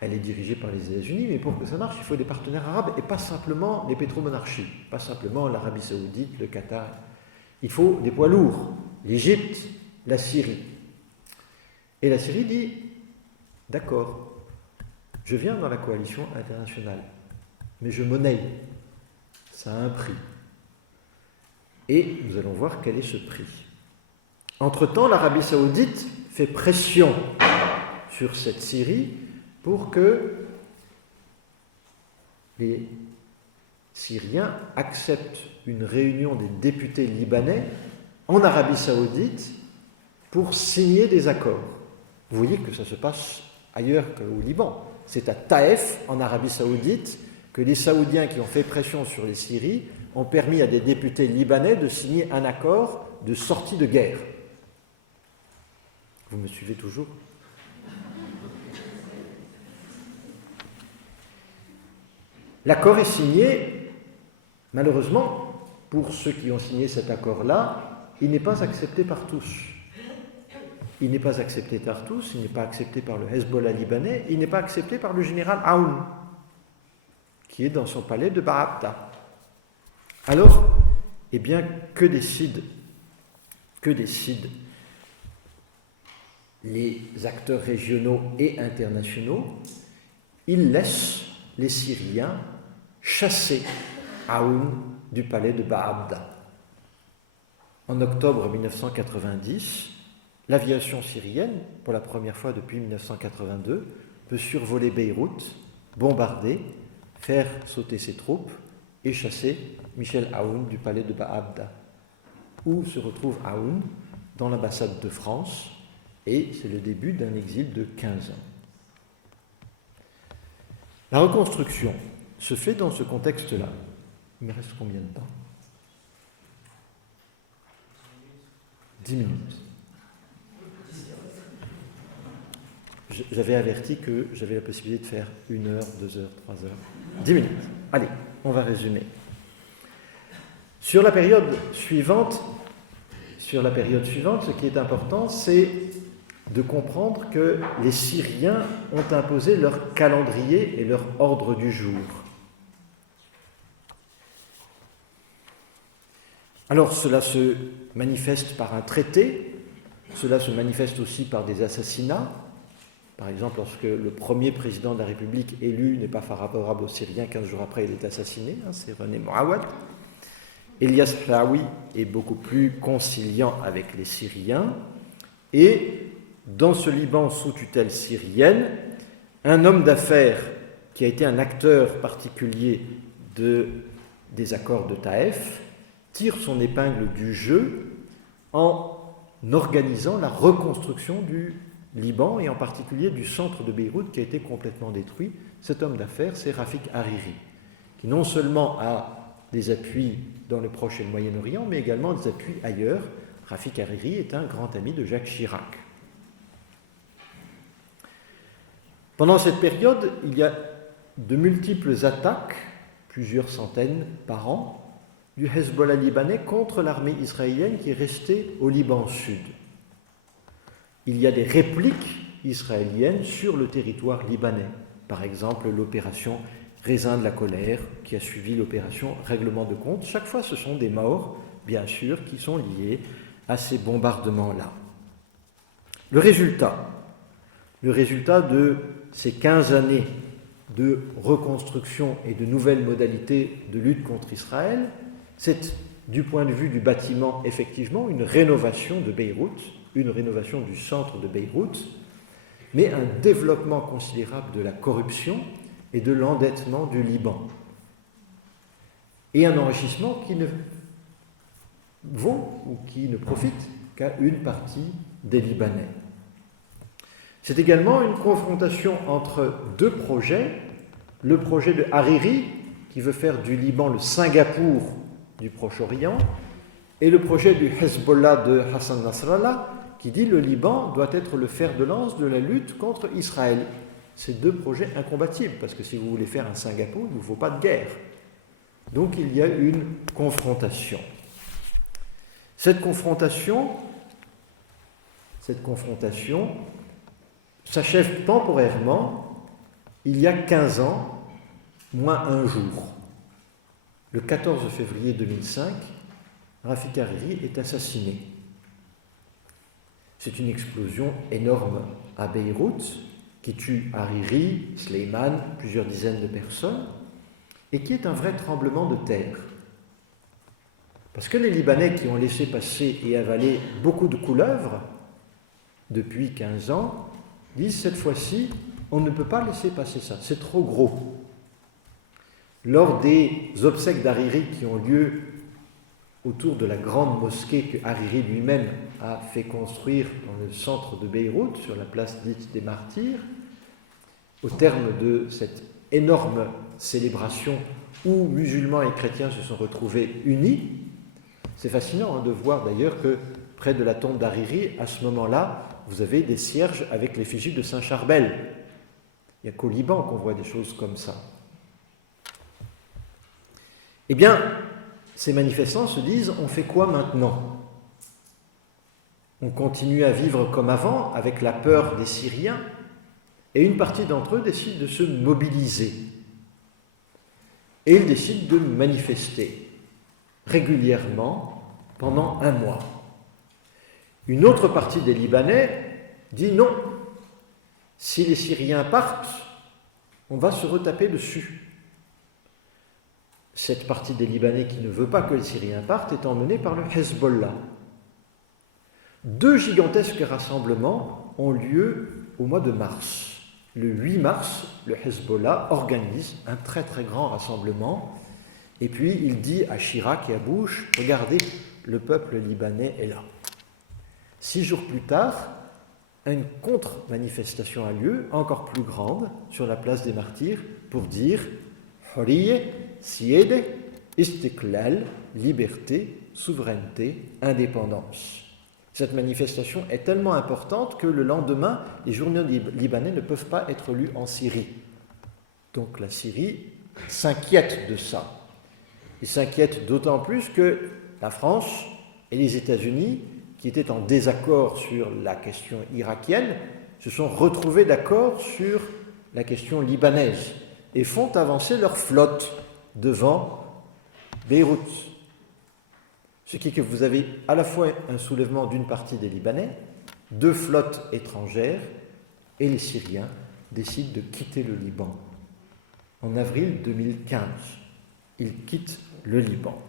Elle est dirigée par les États-Unis, mais pour que ça marche, il faut des partenaires arabes et pas simplement les pétromonarchies, pas simplement l'Arabie Saoudite, le Qatar. Il faut des poids lourds, l'Égypte, la Syrie. Et la Syrie dit, d'accord, je viens dans la coalition internationale, mais je monnaie, ça a un prix. Et nous allons voir quel est ce prix. Entre-temps, l'Arabie Saoudite fait pression sur cette Syrie pour que les Syriens acceptent une réunion des députés libanais en Arabie Saoudite pour signer des accords. Vous voyez que ça se passe ailleurs qu'au Liban. C'est à Taïf, en Arabie Saoudite, que les Saoudiens qui ont fait pression sur les Syries ont permis à des députés libanais de signer un accord de sortie de guerre. Vous me suivez toujours ? L'accord est signé, malheureusement, pour ceux qui ont signé cet accord-là, il n'est pas accepté par tous. Il n'est pas accepté par tous, il n'est pas accepté par le Hezbollah libanais, il n'est pas accepté par le général Aoun, qui est dans son palais de Ba'abda. Alors, eh bien, que décident les acteurs régionaux et internationaux? Ils laissent les Syriens chasser Aoun du palais de Ba'abda. En octobre 1990, l'aviation syrienne, pour la première fois depuis 1982, peut survoler Beyrouth, bombarder, faire sauter ses troupes et chasser Michel Aoun du palais de Ba'abda. Où se retrouve Aoun? Dans l'ambassade de France, et c'est le début d'un exil de 15 ans. La reconstruction se fait dans ce contexte-là. Il me reste combien de temps? 10 minutes. J'avais averti que j'avais la possibilité de faire 1 heure, 2 heures, 3 heures. 10 minutes. Allez, on va résumer. Sur la période suivante, ce qui est important, c'est de comprendre que les Syriens ont imposé leur calendrier et leur ordre du jour. Alors cela se manifeste par un traité, cela se manifeste aussi par des assassinats. Par exemple, lorsque le premier président de la République élu n'est pas favorable aux Syriens, 15 jours après, il est assassiné, c'est René Mouawad. Elias Raoui est beaucoup plus conciliant avec les Syriens. Et dans ce Liban sous tutelle syrienne, un homme d'affaires qui a été un acteur particulier des accords de Taïf tire son épingle du jeu en organisant la reconstruction du Liban et en particulier du centre de Beyrouth qui a été complètement détruit. Cet homme d'affaires, c'est Rafik Hariri, qui non seulement a des appuis dans le Proche et le Moyen-Orient, mais également des appuis ailleurs. Rafik Hariri est un grand ami de Jacques Chirac. Pendant cette période, il y a de multiples attaques, plusieurs centaines par an, du Hezbollah libanais contre l'armée israélienne qui est restée au Liban Sud. Il y a des répliques israéliennes sur le territoire libanais. Par exemple, l'opération Raisin de la colère qui a suivi l'opération Règlement de compte. Chaque fois, ce sont des morts, bien sûr, qui sont liés à ces bombardements-là. Le résultat de ces 15 années de reconstruction et de nouvelles modalités de lutte contre Israël, c'est, du point de vue du bâtiment, effectivement, une rénovation de Beyrouth, une rénovation du centre de Beyrouth, mais un développement considérable de la corruption et de l'endettement du Liban. Et un enrichissement qui ne vaut ou qui ne profite qu'à une partie des Libanais. C'est également une confrontation entre deux projets. Le projet de Hariri, qui veut faire du Liban le Singapour du Proche-Orient, et le projet du Hezbollah de Hassan Nasrallah, qui dit le Liban doit être le fer de lance de la lutte contre Israël. Ces deux projets incompatibles, parce que si vous voulez faire un Singapour, il ne vous faut pas de guerre. Donc il y a une confrontation. Cette confrontation s'achève temporairement il y a 15 ans, moins un jour. Le 14 février 2005, Rafik Hariri est assassiné. C'est une explosion énorme à Beyrouth qui tue Hariri, Sleiman, plusieurs dizaines de personnes et qui est un vrai tremblement de terre. Parce que les Libanais qui ont laissé passer et avaler beaucoup de couleuvres depuis 15 ans disent cette fois-ci, on ne peut pas laisser passer ça, c'est trop gros. Lors des obsèques d'Hariri qui ont lieu autour de la grande mosquée que Hariri lui-même a fait construire dans le centre de Beyrouth, sur la place dite des Martyrs, au terme de cette énorme célébration où musulmans et chrétiens se sont retrouvés unis, c'est fascinant de voir d'ailleurs que près de la tombe d'Hariri, à ce moment-là, vous avez des cierges avec l'effigie de Saint Charbel. Il n'y a qu'au Liban qu'on voit des choses comme ça. Eh bien, ces manifestants se disent, on fait quoi maintenant? On continue à vivre comme avant, avec la peur des Syriens, et une partie d'entre eux décide de se mobiliser. Et ils décident de manifester régulièrement pendant un mois. Une autre partie des Libanais dit non, si les Syriens partent, on va se retaper dessus. Cette partie des Libanais qui ne veut pas que les Syriens partent est emmenée par le Hezbollah. 2 gigantesques rassemblements ont lieu au mois de mars. Le 8 mars, le Hezbollah organise un très très grand rassemblement et puis il dit à Chirac et à Bush, regardez, le peuple libanais est là. 6 jours plus tard, une contre-manifestation a lieu, encore plus grande, sur la place des Martyrs, pour dire Horiye, Siede, Istiklal, liberté, souveraineté, indépendance. Cette manifestation est tellement importante que le lendemain, les journaux libanais ne peuvent pas être lus en Syrie. Donc la Syrie s'inquiète de ça. Ils s'inquiètent d'autant plus que la France et les États-Unis, qui étaient en désaccord sur la question irakienne, se sont retrouvés d'accord sur la question libanaise et font avancer leur flotte devant Beyrouth. Ce qui fait que vous avez à la fois un soulèvement d'une partie des Libanais, 2 flottes étrangères, et les Syriens décident de quitter le Liban. En avril 2015, ils quittent le Liban.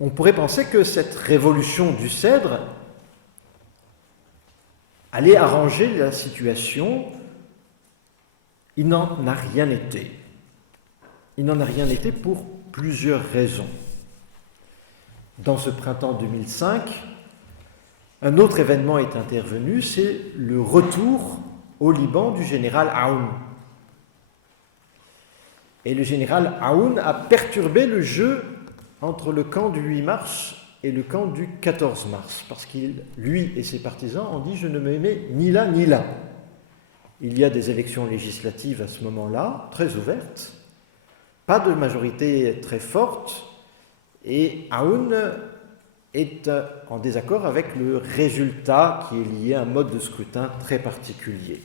On pourrait penser que cette révolution du cèdre allait arranger la situation. Il n'en a rien été. Il n'en a rien été pour plusieurs raisons. Dans ce printemps 2005, un autre événement est intervenu, c'est le retour au Liban du général Aoun. Et le général Aoun a perturbé le jeu entre le camp du 8 mars et le camp du 14 mars, parce qu'il, lui et ses partisans, ont dit « je ne me mets ni là ni là ». Il y a des élections législatives à ce moment-là, très ouvertes, pas de majorité très forte, et Aoun est en désaccord avec le résultat qui est lié à un mode de scrutin très particulier.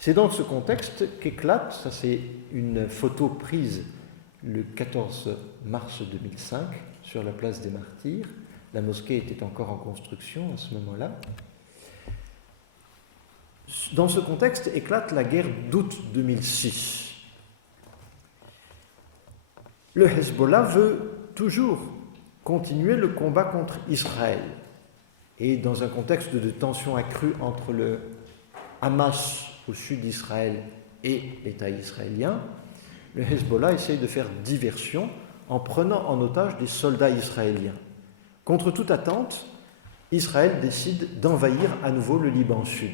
C'est dans ce contexte qu'éclate, ça c'est une photo prise le 14 mars 2005 sur la place des Martyrs. La mosquée était encore en construction à ce moment-là. Dans ce contexte éclate la guerre d'août 2006. Le Hezbollah veut toujours continuer le combat contre Israël. Et dans un contexte de tension accrue entre le Hamas au sud d'Israël et l'État israélien, le Hezbollah essaye de faire diversion en prenant en otage des soldats israéliens. Contre toute attente, Israël décide d'envahir à nouveau le Liban sud.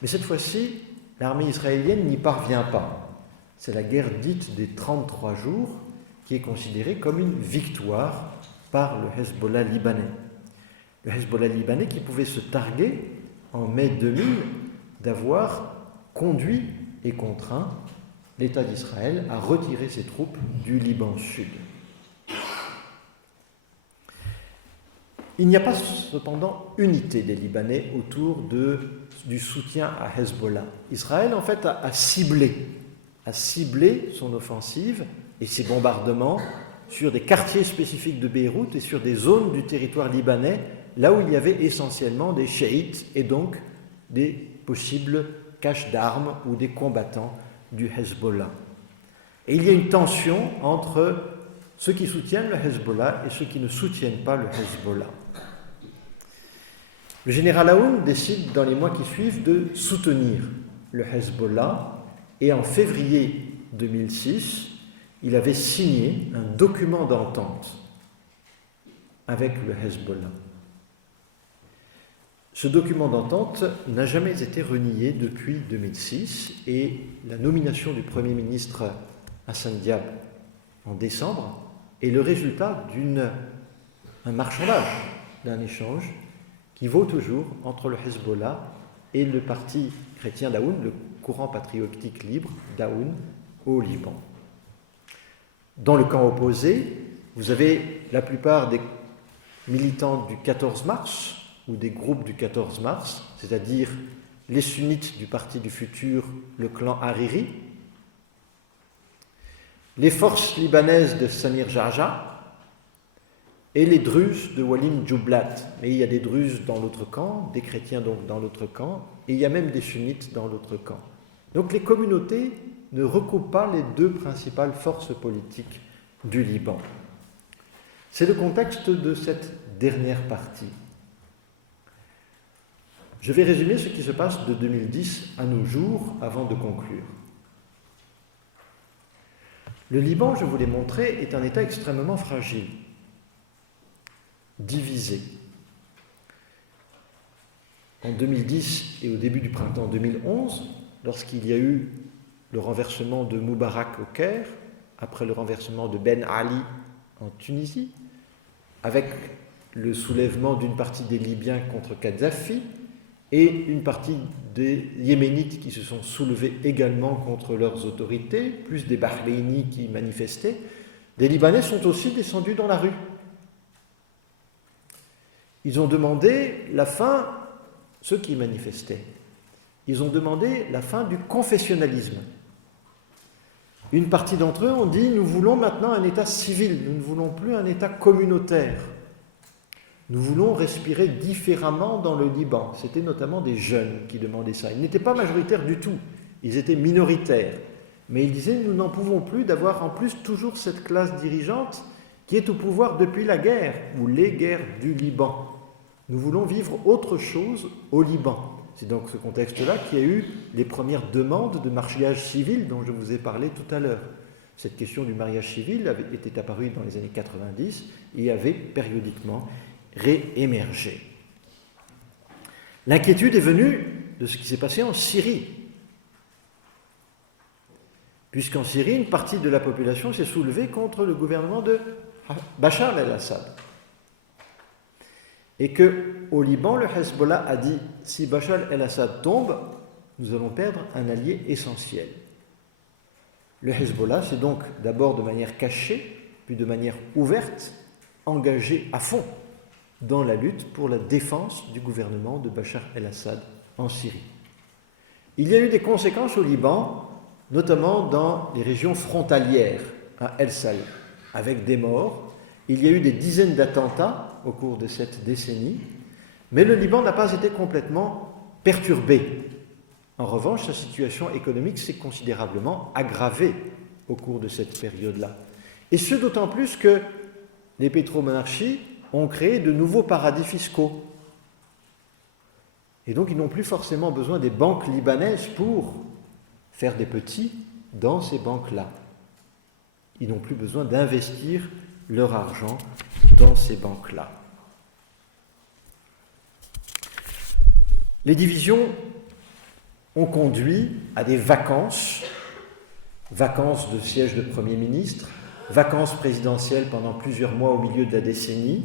Mais cette fois-ci, l'armée israélienne n'y parvient pas. C'est la guerre dite des 33 jours qui est considérée comme une victoire par le Hezbollah libanais. Le Hezbollah libanais qui pouvait se targuer en mai 2000 d'avoir conduit et contraint l'État d'Israël a retiré ses troupes du Liban Sud. Il n'y a pas cependant unité des Libanais autour du soutien à Hezbollah. Israël, en fait, a ciblé son offensive et ses bombardements sur des quartiers spécifiques de Beyrouth et sur des zones du territoire libanais, là où il y avait essentiellement des chiites et donc des possibles caches d'armes ou des combattants du Hezbollah. Et il y a une tension entre ceux qui soutiennent le Hezbollah et ceux qui ne soutiennent pas le Hezbollah. Le général Aoun décide dans les mois qui suivent de soutenir le Hezbollah et en février 2006, il avait signé un document d'entente avec le Hezbollah. Ce document d'entente n'a jamais été renié depuis 2006 et la nomination du Premier ministre Hassan Diab en décembre est le résultat d'un marchandage, d'un échange qui vaut toujours entre le Hezbollah et le parti chrétien d'Aoun, le courant patriotique libre d'Aoun au Liban. Dans le camp opposé, vous avez la plupart des militants du 14 mars ou des groupes du 14 mars, c'est-à-dire les sunnites du Parti du Futur, le clan Hariri, les forces libanaises de Samir Jarja et les Druzes de Walim Djoublat. Mais il y a des Druzes dans l'autre camp, des chrétiens donc dans l'autre camp, et il y a même des sunnites dans l'autre camp. Donc les communautés ne recoupent pas les deux principales forces politiques du Liban. C'est le contexte de cette dernière partie. Je vais résumer ce qui se passe de 2010 à nos jours avant de conclure. Le Liban, je vous l'ai montré, est un État extrêmement fragile, divisé. En 2010 et au début du printemps 2011, lorsqu'il y a eu le renversement de Moubarak au Caire, après le renversement de Ben Ali en Tunisie, avec le soulèvement d'une partie des Libyens contre Kadhafi et une partie des Yéménites qui se sont soulevés également contre leurs autorités, plus des Bahreïnis qui manifestaient, des Libanais sont aussi descendus dans la rue. Ils ont demandé la fin, ceux qui manifestaient, ils ont demandé la fin du confessionnalisme. Une partie d'entre eux ont dit « Nous voulons maintenant un État civil, nous ne voulons plus un État communautaire. Nous voulons respirer différemment dans le Liban. » C'était notamment des jeunes qui demandaient ça. Ils n'étaient pas majoritaires du tout, ils étaient minoritaires. Mais ils disaient « Nous n'en pouvons plus d'avoir en plus toujours cette classe dirigeante qui est au pouvoir depuis la guerre ou les guerres du Liban. Nous voulons vivre autre chose au Liban. » C'est dans ce contexte-là qu'il y a eu les premières demandes de mariage civil dont je vous ai parlé tout à l'heure. Cette question du mariage civil était apparue dans les années 90 et avait périodiquement réémergé. L'inquiétude est venue de ce qui s'est passé en Syrie. Puisqu'en Syrie, une partie de la population s'est soulevée contre le gouvernement de Bachar el-Assad. Et qu'au Liban, le Hezbollah a dit « Si Bachar el-Assad tombe, nous allons perdre un allié essentiel ». Le Hezbollah s'est donc d'abord de manière cachée, puis de manière ouverte, engagé à fond dans la lutte pour la défense du gouvernement de Bachar el-Assad en Syrie. Il y a eu des conséquences au Liban, notamment dans les régions frontalières, à El Sal, avec des morts. Il y a eu des dizaines d'attentats au cours de cette décennie, mais le Liban n'a pas été complètement perturbé. En revanche, sa situation économique s'est considérablement aggravée au cours de cette période-là. Et ce d'autant plus que les pétromonarchies ont créé de nouveaux paradis fiscaux. Et donc, ils n'ont plus forcément besoin des banques libanaises pour faire des petits dans ces banques-là. Ils n'ont plus besoin d'investir leur argent dans ces banques-là. Les divisions ont conduit à des vacances de siège de Premier ministre, vacances présidentielles pendant plusieurs mois au milieu de la décennie.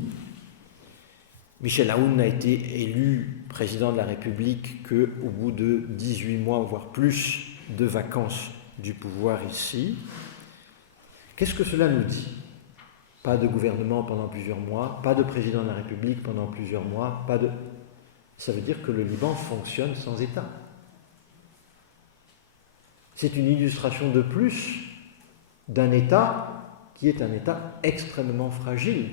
Michel Aoun n'a été élu président de la République qu'au bout de 18 mois, voire plus, de vacances du pouvoir ici. Qu'est-ce que cela nous dit? Pas de gouvernement pendant plusieurs mois, pas de président de la République pendant plusieurs mois, Ça veut dire que le Liban fonctionne sans État. C'est une illustration de plus d'un État qui est un État extrêmement fragile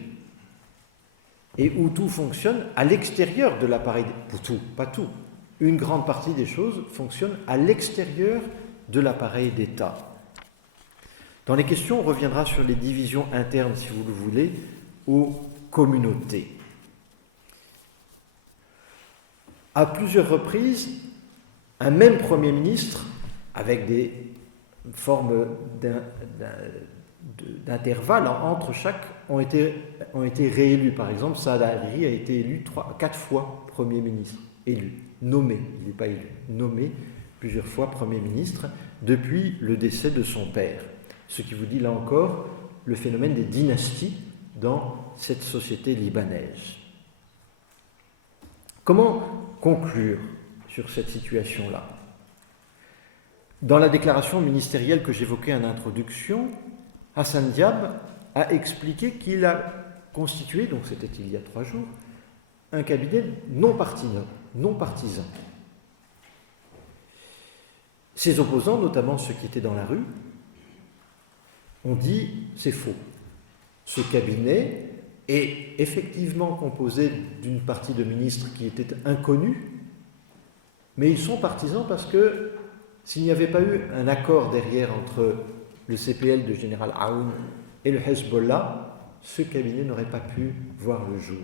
et où tout fonctionne à l'extérieur de l'appareil, tout, pas tout, une grande partie des choses fonctionnent à l'extérieur de l'appareil d'État. Dans les questions, on reviendra sur les divisions internes, si vous le voulez, aux communautés. À plusieurs reprises, un même Premier ministre, avec des formes d'intervalle entre chaque, ont été réélus. Par exemple, Saad Hariri a été élu 4 fois Premier ministre, élu, nommé, il n'est pas élu, nommé plusieurs fois Premier ministre depuis le décès de son père. Ce qui vous dit là encore le phénomène des dynasties dans cette société libanaise. Comment conclure sur cette situation-là? Dans la déclaration ministérielle que j'évoquais en introduction, Hassan Diab a expliqué qu'il a constitué, donc c'était il y a 3 jours, un cabinet non partisan. Ses opposants, notamment ceux qui étaient dans la rue, ont dit c'est faux. Ce cabinet est effectivement composé d'une partie de ministres qui étaient inconnus, mais ils sont partisans parce que s'il n'y avait pas eu un accord derrière entre le CPL de général Aoun et le Hezbollah, ce cabinet n'aurait pas pu voir le jour.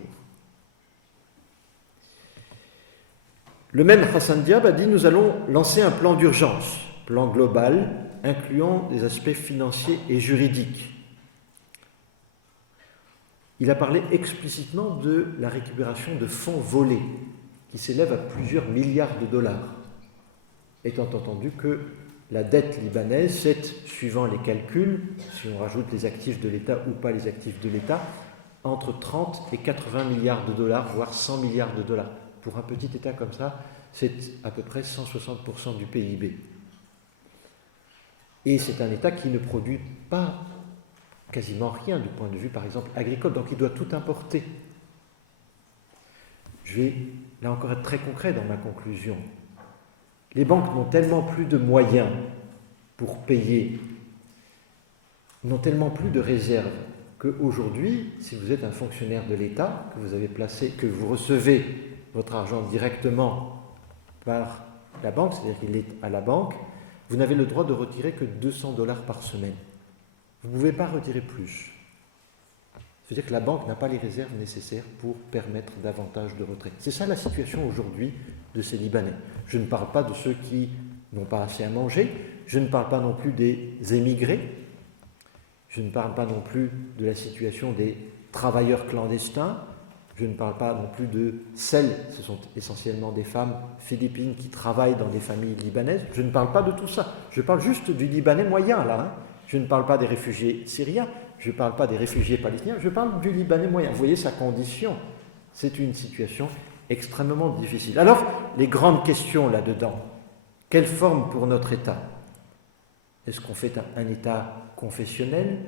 Le même Hassan Diab a dit « Nous allons lancer un plan d'urgence, plan global, incluant des aspects financiers et juridiques. » Il a parlé explicitement de la récupération de fonds volés, qui s'élèvent à plusieurs milliards de dollars, étant entendu que la dette libanaise, c'est, suivant les calculs, si on rajoute les actifs de l'État ou pas les actifs de l'État, entre 30 et 80 milliards de dollars, voire 100 milliards de dollars. Pour un petit État comme ça, c'est à peu près 160% du PIB. Et c'est un État qui ne produit pas quasiment rien du point de vue, par exemple, agricole, donc il doit tout importer. Je vais, là encore, être très concret dans ma conclusion. Les banques n'ont tellement plus de moyens pour payer, n'ont tellement plus de réserves, qu'aujourd'hui, si vous êtes un fonctionnaire de l'État, que vous recevez votre argent directement par la banque, c'est-à-dire qu'il est à la banque, vous n'avez le droit de retirer que 200 dollars par semaine. Vous ne pouvez pas retirer plus. C'est-à-dire que la banque n'a pas les réserves nécessaires pour permettre davantage de retraits. C'est ça la situation aujourd'hui de ces Libanais. Je ne parle pas de ceux qui n'ont pas assez à manger, je ne parle pas non plus des émigrés, je ne parle pas non plus de la situation des travailleurs clandestins, je ne parle pas non plus de celles, ce sont essentiellement des femmes philippines qui travaillent dans des familles libanaises, je ne parle pas de tout ça, je parle juste du Libanais moyen là, Je ne parle pas des réfugiés syriens, je ne parle pas des réfugiés palestiniens, je parle du Libanais moyen. Vous voyez sa condition, c'est une situation extrêmement difficile. Alors, les grandes questions là-dedans, quelle forme pour notre État? Est-ce qu'on fait un État confessionnel,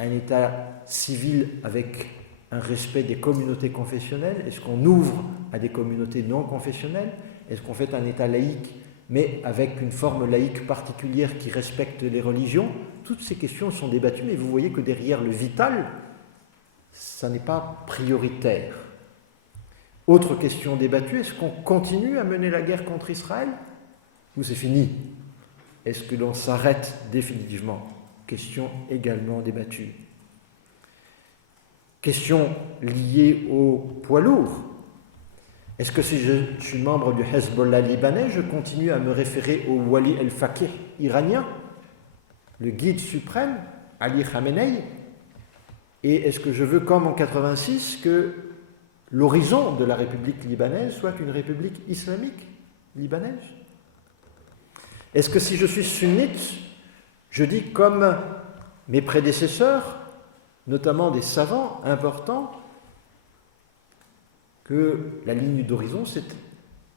un État civil avec un respect des communautés confessionnelles? Est-ce qu'on ouvre à des communautés non confessionnelles? Est-ce qu'on fait un État laïque, mais avec une forme laïque particulière qui respecte les religions? Toutes ces questions sont débattues, mais vous voyez que derrière le vital, ça n'est pas prioritaire. Autre question débattue, est-ce qu'on continue à mener la guerre contre Israël ou c'est fini? Est-ce que l'on s'arrête définitivement? Question également débattue. Question liée au poids lourd. Est-ce que si je suis membre du Hezbollah libanais, je continue à me référer au Wali el-Faqih iranien, le guide suprême, Ali Khamenei? Et est-ce que je veux, comme en 86, que l'horizon de la République libanaise soit une République islamique libanaise? Est-ce que si je suis sunnite, je dis comme mes prédécesseurs, notamment des savants importants, que la ligne d'horizon, c'est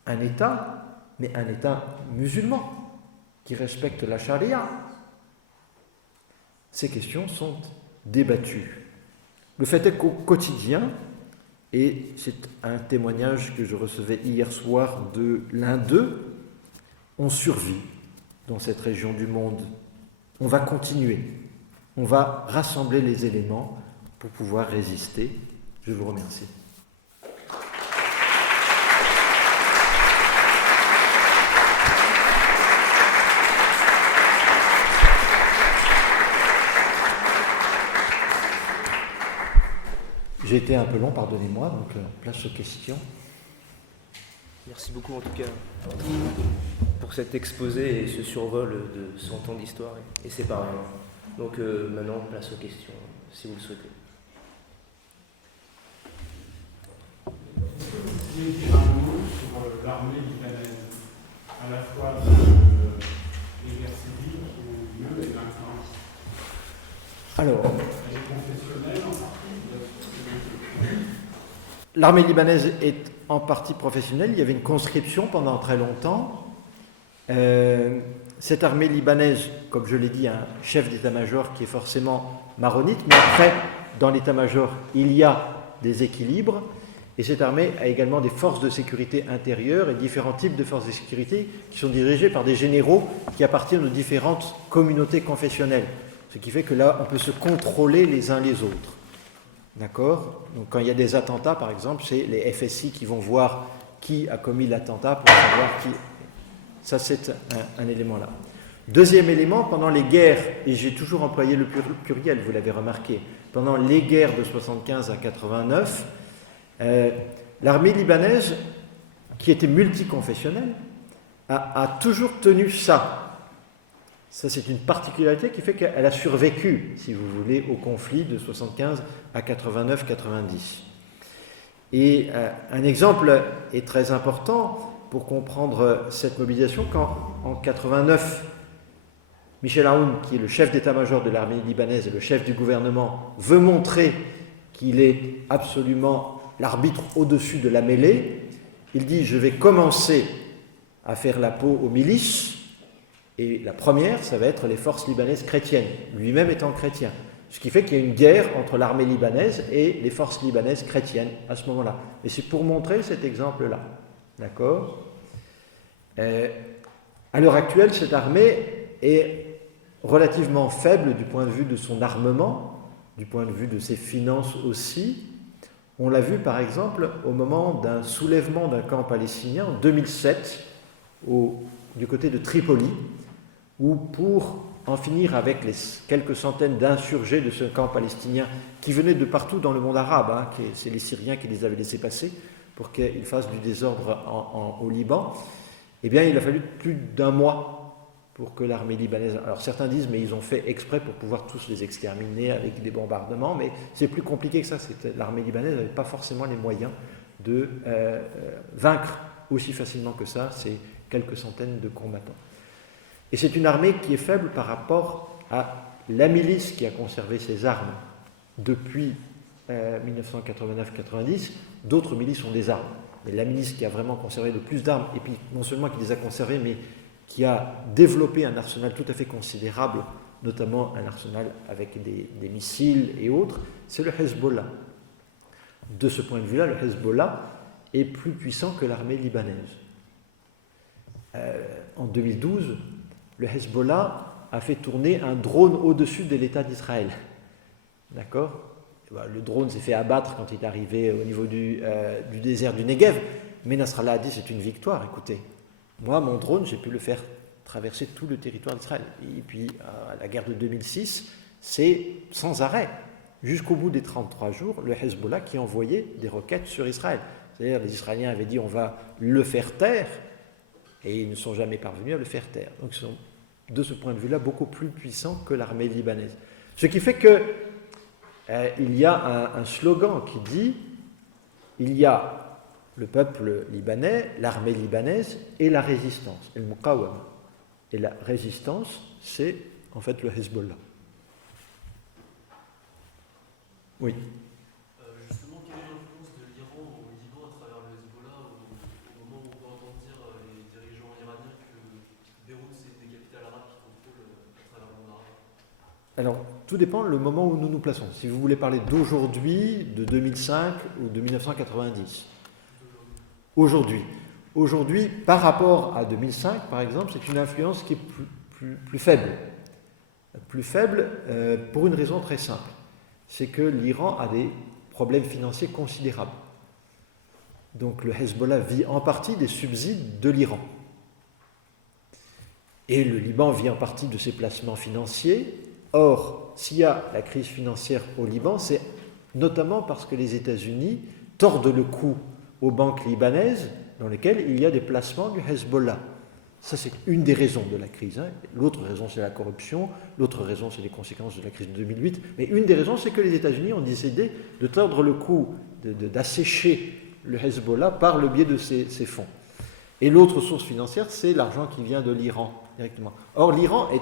un État, mais un État musulman, qui respecte la charia, ces questions sont débattues. Le fait est qu'au quotidien, et c'est un témoignage que je recevais hier soir de l'un d'eux, on survit dans cette région du monde. On va continuer. On va rassembler les éléments pour pouvoir résister. Je vous remercie. J'ai été un peu long, pardonnez-moi, donc place aux questions. Merci beaucoup en tout cas pour cet exposé et ce survol de 100 ans d'histoire et ses paroles. Donc maintenant, place aux questions, si vous le souhaitez. Est-ce que vous pouvez dire un mot sur l'armée libanaise, à la fois les guerres civiles qui ont lieu et maintenant? Alors, Elle est confessionnelle en partie? l'armée libanaise est en partie professionnelle. Il y avait une conscription pendant très longtemps. Cette armée libanaise, comme je l'ai dit, a un chef d'état-major qui est forcément maronite, mais après, dans l'état-major, il y a des équilibres. Et cette armée a également des forces de sécurité intérieures et différents types de forces de sécurité qui sont dirigées par des généraux qui appartiennent aux différentes communautés confessionnelles. Ce qui fait que là, on peut se contrôler les uns les autres. D'accord? Donc quand il y a des attentats, par exemple, c'est les FSI qui vont voir qui a commis l'attentat pour savoir qui. Ça, c'est un élément là. Deuxième élément, pendant les guerres, et j'ai toujours employé le pluriel, vous l'avez remarqué, pendant les guerres de 75 à 89, l'armée libanaise, qui était multiconfessionnelle, a toujours tenu ça. Ça, c'est une particularité qui fait qu'elle a survécu, si vous voulez, au conflit de 75 à 89-90. Et un exemple est très important pour comprendre cette mobilisation quand, en 89, Michel Aoun, qui est le chef d'état-major de l'armée libanaise et le chef du gouvernement, veut montrer qu'il est absolument l'arbitre au-dessus de la mêlée. Il dit « Je vais commencer à faire la peau aux milices ». Et la première, ça va être les forces libanaises chrétiennes, lui-même étant chrétien. Ce qui fait qu'il y a une guerre entre l'armée libanaise et les forces libanaises chrétiennes à ce moment-là. Et c'est pour montrer cet exemple-là. D'accord ? À l'heure actuelle, cette armée est relativement faible du point de vue de son armement, du point de vue de ses finances aussi. On l'a vu par exemple au moment d'un soulèvement d'un camp palestinien en 2007 du côté de Tripoli, où pour en finir avec les quelques centaines d'insurgés de ce camp palestinien qui venaient de partout dans le monde arabe, c'est les Syriens qui les avaient laissés passer pour qu'ils fassent du désordre au Liban, eh bien il a fallu plus d'un mois pour que l'armée libanaise... Alors certains disent mais ils ont fait exprès pour pouvoir tous les exterminer avec des bombardements, mais c'est plus compliqué que ça. L'armée libanaise n'avait pas forcément les moyens de vaincre aussi facilement que ça ces quelques centaines de combattants. Et c'est une armée qui est faible par rapport à la milice qui a conservé ses armes depuis 1989-90. D'autres milices ont des armes. Mais la milice qui a vraiment conservé le plus d'armes, et puis non seulement qui les a conservées, mais qui a développé un arsenal tout à fait considérable, notamment un arsenal avec des missiles et autres, c'est le Hezbollah. De ce point de vue-là, le Hezbollah est plus puissant que l'armée libanaise. En 2012, le Hezbollah a fait tourner un drone au-dessus de l'État d'Israël. D'accord ? Le drone s'est fait abattre quand il est arrivé au niveau du désert du Negev, mais Nasrallah a dit c'est une victoire, écoutez. Moi, mon drone, j'ai pu le faire traverser tout le territoire d'Israël. Et puis, à la guerre de 2006, c'est sans arrêt. Jusqu'au bout des 33 jours, le Hezbollah qui envoyait des roquettes sur Israël. C'est-à-dire, les Israéliens avaient dit on va le faire taire, et ils ne sont jamais parvenus à le faire taire. Donc, ils sont, de ce point de vue-là, beaucoup plus puissants que l'armée libanaise. Ce qui fait que il y a un slogan qui dit il y a le peuple libanais, l'armée libanaise et la résistance, le muqawama. Et la résistance, c'est en fait le Hezbollah. Oui. Justement, quelle est l'influence de l'Iran au Liban à travers le Hezbollah au moment où on peut entendre dire les dirigeants iraniens que Beyrouth c'est des capitales arabes qui contrôlent à travers le monde arabe? Alors, tout dépend le moment où nous nous plaçons. Si vous voulez parler d'aujourd'hui, de 2005 ou de 1990. Aujourd'hui. Aujourd'hui, par rapport à 2005, par exemple, c'est une influence qui est plus faible. Plus faible pour une raison très simple. C'est que l'Iran a des problèmes financiers considérables. Donc le Hezbollah vit en partie des subsides de l'Iran. Et le Liban vit en partie de ses placements financiers. Or, s'il y a la crise financière au Liban, c'est notamment parce que les États-Unis tordent le cou aux banques libanaises dans lesquelles il y a des placements du Hezbollah. Ça, c'est une des raisons de la crise. L'autre raison, c'est la corruption. L'autre raison, c'est les conséquences de la crise de 2008. Mais une des raisons, c'est que les États-Unis ont décidé de tordre le cou, d'assécher le Hezbollah par le biais de ces fonds. Et l'autre source financière, c'est l'argent qui vient de l'Iran directement. Or, l'Iran est,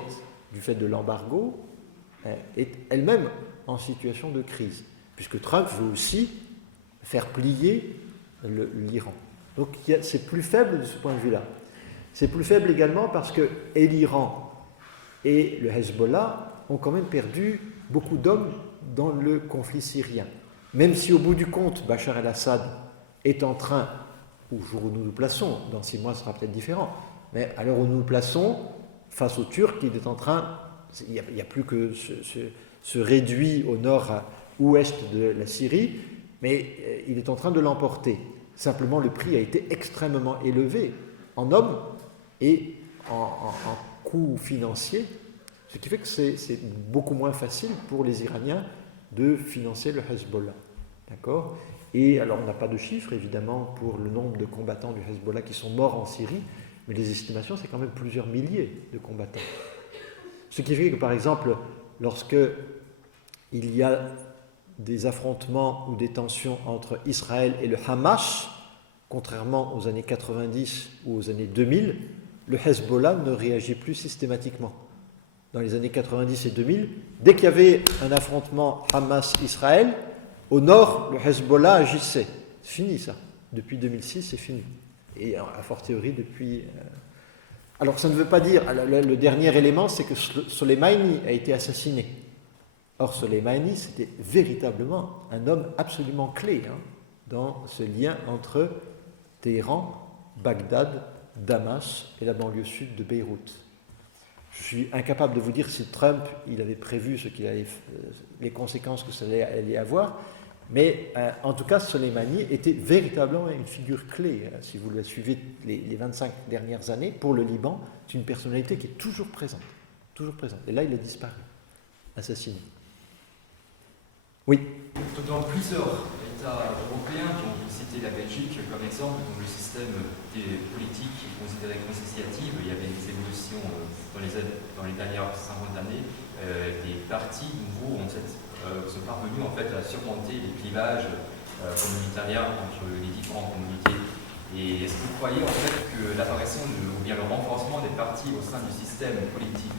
du fait de l'embargo, est elle-même en situation de crise, puisque Trump veut aussi faire plier l'Iran. Donc, c'est plus faible de ce point de vue-là. C'est plus faible également parce que et l'Iran et le Hezbollah ont quand même perdu beaucoup d'hommes dans le conflit syrien. Même si au bout du compte, Bachar el-Assad est en train, au jour où nous nous plaçons, dans 6 mois ce sera peut-être différent, mais à l'heure où nous nous plaçons, face aux Turcs, il est en train, il n'y a plus que se réduit au nord-ouest de la Syrie, mais il est en train de l'emporter. Simplement, le prix a été extrêmement élevé en hommes et en coûts financiers, ce qui fait que c'est beaucoup moins facile pour les Iraniens de financer le Hezbollah. D'accord ? Et alors, on n'a pas de chiffres, évidemment, pour le nombre de combattants du Hezbollah qui sont morts en Syrie, mais les estimations, c'est quand même plusieurs milliers de combattants. Ce qui fait que, par exemple, lorsque il y a des affrontements ou des tensions entre Israël et le Hamas, contrairement aux années 90 ou aux années 2000, le Hezbollah ne réagit plus systématiquement. Dans les années 90 et 2000, dès qu'il y avait un affrontement Hamas-Israël, au nord, le Hezbollah agissait. C'est fini ça. Depuis 2006, c'est fini. Et a fortiori depuis... Alors ça ne veut pas dire... Le dernier élément, c'est que Soleimani a été assassiné. Or, Soleimani, c'était véritablement un homme absolument clé dans ce lien entre Téhéran, Bagdad, Damas et la banlieue sud de Beyrouth. Je suis incapable de vous dire si Trump il avait prévu les conséquences que ça allait avoir, mais en tout cas, Soleimani était véritablement une figure clé. Si vous le suivez les 25 dernières années, pour le Liban, c'est une personnalité qui est toujours présente. Toujours présente. Et là, il a disparu, assassiné. Oui. Dans plusieurs États européens qui ont cité la Belgique comme exemple, dont le système politique est considéré consociatif, il y avait des évolutions dans les dernières 50 années, des partis nouveaux sont parvenus en fait à surmonter les clivages communautaires entre les différentes communautés. Et est-ce que vous croyez en fait que l'apparition ou bien le renforcement des partis au sein du système politique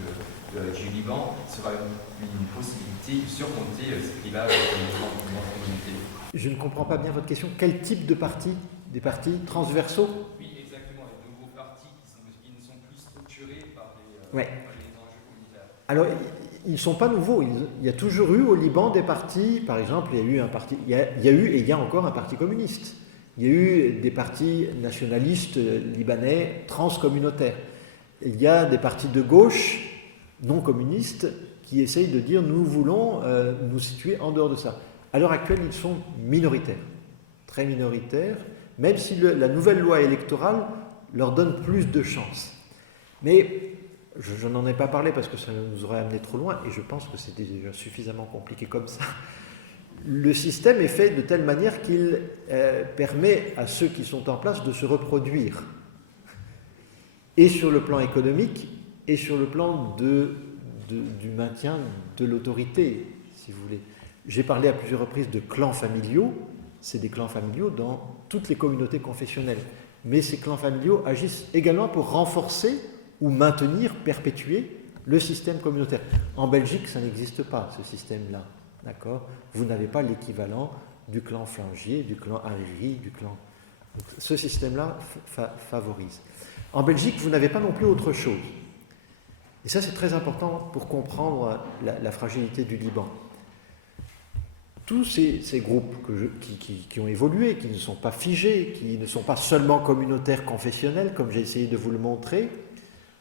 du Liban sera une possibilité de surmonter ces clivages dans notre communauté? Je ne comprends pas bien votre question. Quel type de partis? Des partis transversaux? Oui, exactement. Les nouveaux partis qui ne sont plus structurés par les enjeux communautaires. Alors, ils ne sont pas nouveaux. Il y a toujours eu au Liban des partis. Par exemple, il y a eu un parti. Il y a eu et il y a encore un parti communiste. Il y a eu des partis nationalistes libanais transcommunautaires. Il y a des partis de gauche non communistes qui essayent de dire nous voulons nous situer en dehors de ça. À l'heure actuelle, ils sont minoritaires, très minoritaires, même si la nouvelle loi électorale leur donne plus de chances. Mais je n'en ai pas parlé parce que ça nous aurait amené trop loin et je pense que c'est déjà suffisamment compliqué comme ça. Le système est fait de telle manière qu'il permet à ceux qui sont en place de se reproduire, et sur le plan économique, et sur le plan du maintien de l'autorité, si vous voulez. J'ai parlé à plusieurs reprises de clans familiaux, c'est des clans familiaux dans toutes les communautés confessionnelles. Mais ces clans familiaux agissent également pour renforcer ou maintenir, perpétuer le système communautaire. En Belgique, ça n'existe pas, ce système-là. D'accord ? Vous n'avez pas l'équivalent du clan Flangier, du clan Hariri, du clan... Donc, ce système-là favorise. En Belgique, vous n'avez pas non plus autre chose. Et ça, c'est très important pour comprendre la fragilité du Liban. Tous ces groupes qui ont évolué, qui ne sont pas figés, qui ne sont pas seulement communautaires, confessionnels, comme j'ai essayé de vous le montrer,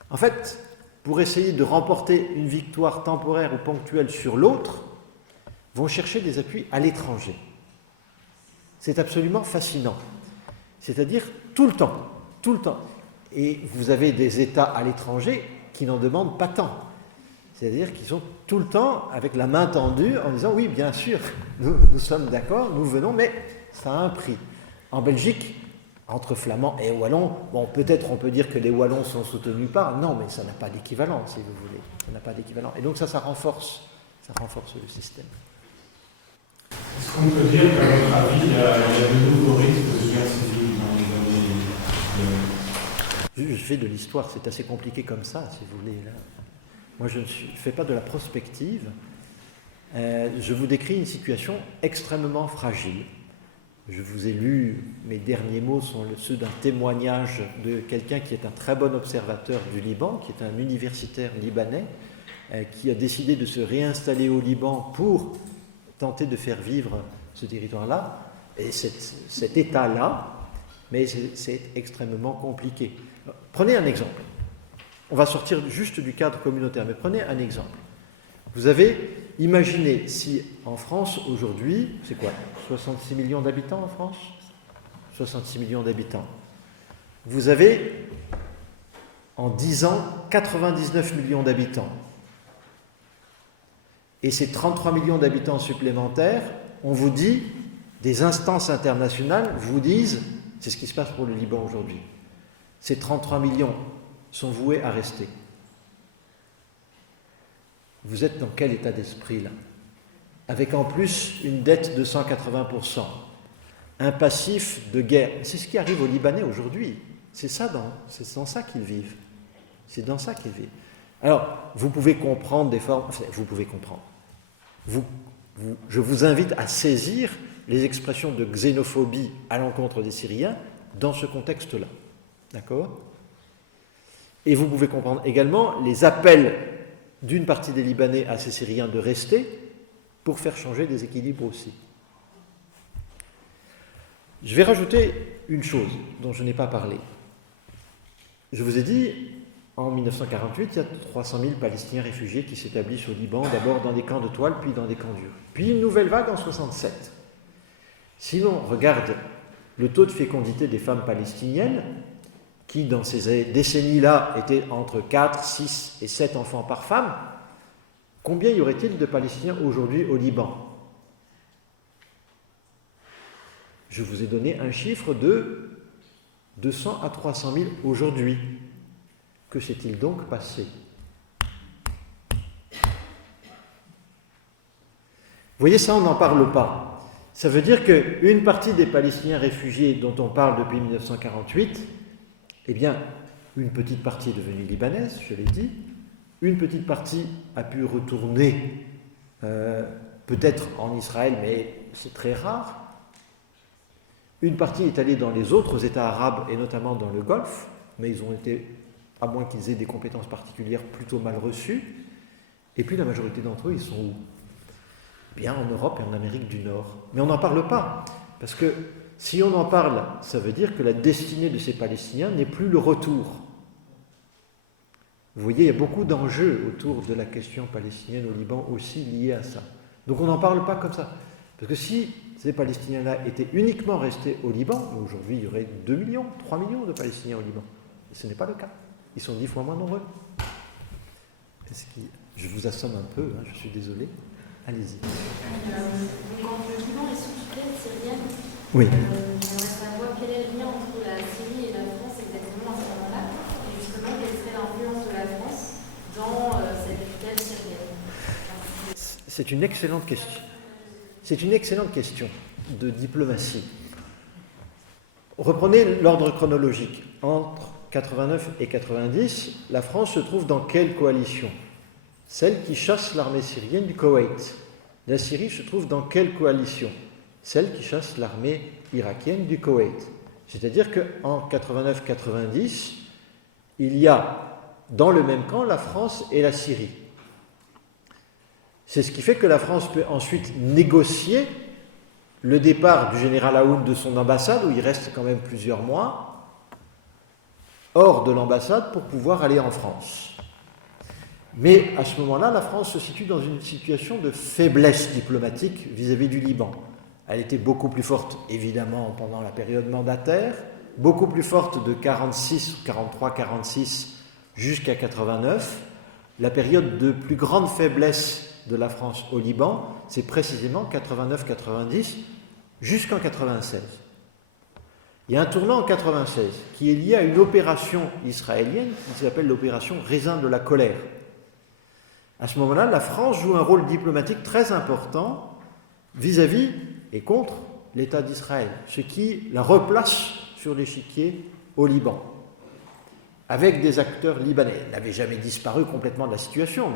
en fait, pour essayer de remporter une victoire temporaire ou ponctuelle sur l'autre, vont chercher des appuis à l'étranger. C'est absolument fascinant. C'est-à-dire tout le temps. Et vous avez des États à l'étranger qui n'en demandent pas tant. C'est-à-dire qu'ils sont tout le temps avec la main tendue en disant « Oui, bien sûr, nous sommes d'accord, nous venons, mais ça a un prix. » En Belgique, entre Flamands et Wallons, bon, peut-être on peut dire que les Wallons sont soutenus par, non, mais ça n'a pas d'équivalent, si vous voulez. Ça n'a pas d'équivalent. Et donc ça renforce le système. Est-ce qu'on peut dire qu'à votre avis, il y a de nouveaux risques de guerre civile dans les... Je fais de l'histoire, c'est assez compliqué comme ça, si vous voulez. Là. Moi, je ne fais pas de la prospective. Je vous décris une situation extrêmement fragile. Je vous ai lu, mes derniers mots sont ceux d'un témoignage de quelqu'un qui est un très bon observateur du Liban, qui est un universitaire libanais, qui a décidé de se réinstaller au Liban pour tenter de faire vivre ce territoire-là, et cet État-là, mais c'est extrêmement compliqué. Prenez un exemple. On va sortir juste du cadre communautaire, mais prenez un exemple. Vous avez imaginé si en France aujourd'hui, c'est quoi, 66 millions d'habitants en France ? 66 millions d'habitants. Vous avez en 10 ans 99 millions d'habitants. Et ces 33 millions d'habitants supplémentaires, on vous dit, des instances internationales vous disent, c'est ce qui se passe pour le Liban aujourd'hui, ces 33 millions sont voués à rester. Vous êtes dans quel état d'esprit là ? Avec en plus une dette de 180%, un passif de guerre. C'est ce qui arrive aux Libanais aujourd'hui. C'est dans ça qu'ils vivent. C'est dans ça qu'ils vivent. Alors, vous pouvez comprendre des formes... Enfin, vous pouvez comprendre. Je vous invite à saisir les expressions de xénophobie à l'encontre des Syriens dans ce contexte-là. D'accord ? Et vous pouvez comprendre également les appels d'une partie des Libanais à ces Syriens de rester pour faire changer des équilibres aussi. Je vais rajouter une chose dont je n'ai pas parlé. Je vous ai dit, en 1948, il y a 300 000 Palestiniens réfugiés qui s'établissent au Liban, d'abord dans des camps de toile, puis dans des camps durs. Puis une nouvelle vague en 1967. Si l'on regarde le taux de fécondité des femmes palestiniennes, qui dans ces décennies-là étaient entre 4, 6 et 7 enfants par femme, combien y aurait-il de Palestiniens aujourd'hui au Liban ? Je vous ai donné un chiffre de 200 à 300 000 aujourd'hui. Que s'est-il donc passé ? Vous voyez, ça, on n'en parle pas. Ça veut dire qu'une partie des Palestiniens réfugiés dont on parle depuis 1948, eh bien, une petite partie est devenue libanaise, je l'ai dit, une petite partie a pu retourner peut-être en Israël, mais c'est très rare. Une partie est allée dans les autres États arabes, et notamment dans le Golfe, mais ils ont été, à moins qu'ils aient des compétences particulières, plutôt mal reçus. Et puis la majorité d'entre eux, ils sont où ? Bien en Europe et en Amérique du Nord. Mais on n'en parle pas, parce que si on en parle, ça veut dire que la destinée de ces Palestiniens n'est plus le retour. Vous voyez, il y a beaucoup d'enjeux autour de la question palestinienne au Liban aussi liés à ça. Donc on n'en parle pas comme ça. Parce que si ces Palestiniens-là étaient uniquement restés au Liban, aujourd'hui il y aurait 2 millions, 3 millions de Palestiniens au Liban. Et ce n'est pas le cas. Ils sont 10 fois moins nombreux. Je vous assomme un peu, hein, je suis désolé. Allez-y. Quand le Liban est sous tutelle syrienne, oui. J'aimerais savoir quel est le lien entre la Syrie et la France exactement à ce moment-là, et justement quelle serait l'influence de la France dans cette tutelle syrienne. C'est une excellente question. C'est une excellente question de diplomatie. Reprenez l'ordre chronologique. Entre 89 et 90, la France se trouve dans quelle coalition ? Celle qui chasse l'armée syrienne du Koweït. La Syrie se trouve dans quelle coalition ? Celle qui chasse l'armée irakienne du Koweït. C'est-à-dire qu'en 89-90, il y a dans le même camp la France et la Syrie. C'est ce qui fait que la France peut ensuite négocier le départ du général Aoun de son ambassade, où il reste quand même plusieurs mois, hors de l'ambassade pour pouvoir aller en France. Mais à ce moment-là, la France se situe dans une situation de faiblesse diplomatique vis-à-vis du Liban. Elle était beaucoup plus forte, évidemment, pendant la période mandataire, beaucoup plus forte de 46, 43, 46 jusqu'à 89. La période de plus grande faiblesse de la France au Liban, c'est précisément 89-90 jusqu'en 96. Il y a un tournant en 96 qui est lié à une opération israélienne qui s'appelle l'opération Raisin de la colère. À ce moment-là, la France joue un rôle diplomatique très important vis-à-vis et contre l'État d'Israël, ce qui la replace sur l'échiquier au Liban, avec des acteurs libanais. Elle n'avait jamais disparu complètement de la situation,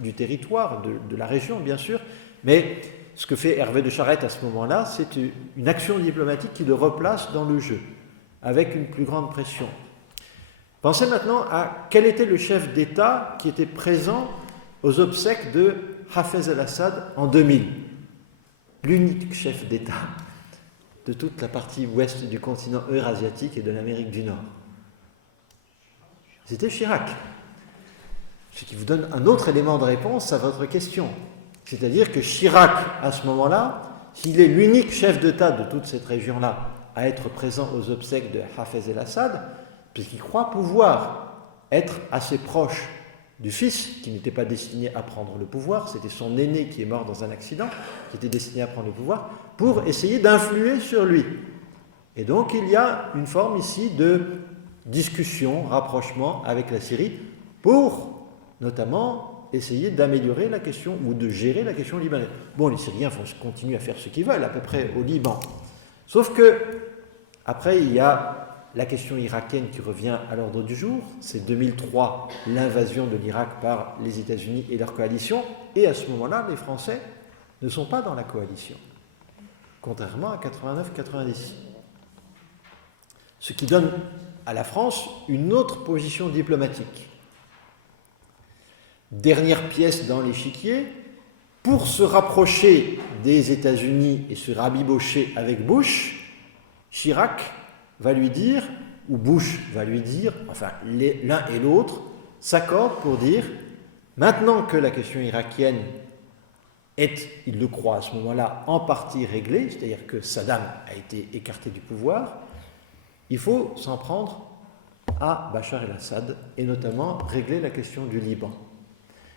du territoire, de la région, bien sûr, mais ce que fait Hervé de Charette à ce moment-là, c'est une action diplomatique qui le replace dans le jeu, avec une plus grande pression. Pensez maintenant à quel était le chef d'État qui était présent aux obsèques de Hafez el-Assad en 2000. L'unique chef d'État de toute la partie ouest du continent eurasiatique et de l'Amérique du Nord. C'était Chirac. Ce qui vous donne un autre élément de réponse à votre question. C'est-à-dire que Chirac, à ce moment-là, s'il est l'unique chef d'État de toute cette région-là à être présent aux obsèques de Hafez el-Assad, puisqu'il croit pouvoir être assez proche du fils, qui n'était pas destiné à prendre le pouvoir, c'était son aîné qui est mort dans un accident, qui était destiné à prendre le pouvoir, pour essayer d'influer sur lui. Et donc il y a une forme ici de discussion, rapprochement avec la Syrie, pour notamment essayer d'améliorer la question, ou de gérer la question libanaise. Bon, les Syriens continuent à faire ce qu'ils veulent, à peu près au Liban. Sauf que, après, il y a la question irakienne qui revient à l'ordre du jour, c'est 2003, l'invasion de l'Irak par les États-Unis et leur coalition, et à ce moment-là, les Français ne sont pas dans la coalition, contrairement à 89-90. Ce qui donne à la France une autre position diplomatique. Dernière pièce dans l'échiquier, pour se rapprocher des États-Unis et se rabibocher avec Bush, Chirac va lui dire, ou Bush va lui dire, enfin l'un et l'autre s'accordent pour dire, maintenant que la question irakienne est, il le croit à ce moment-là, en partie réglée, c'est-à-dire que Saddam a été écarté du pouvoir, il faut s'en prendre à Bachar el-Assad et notamment régler la question du Liban.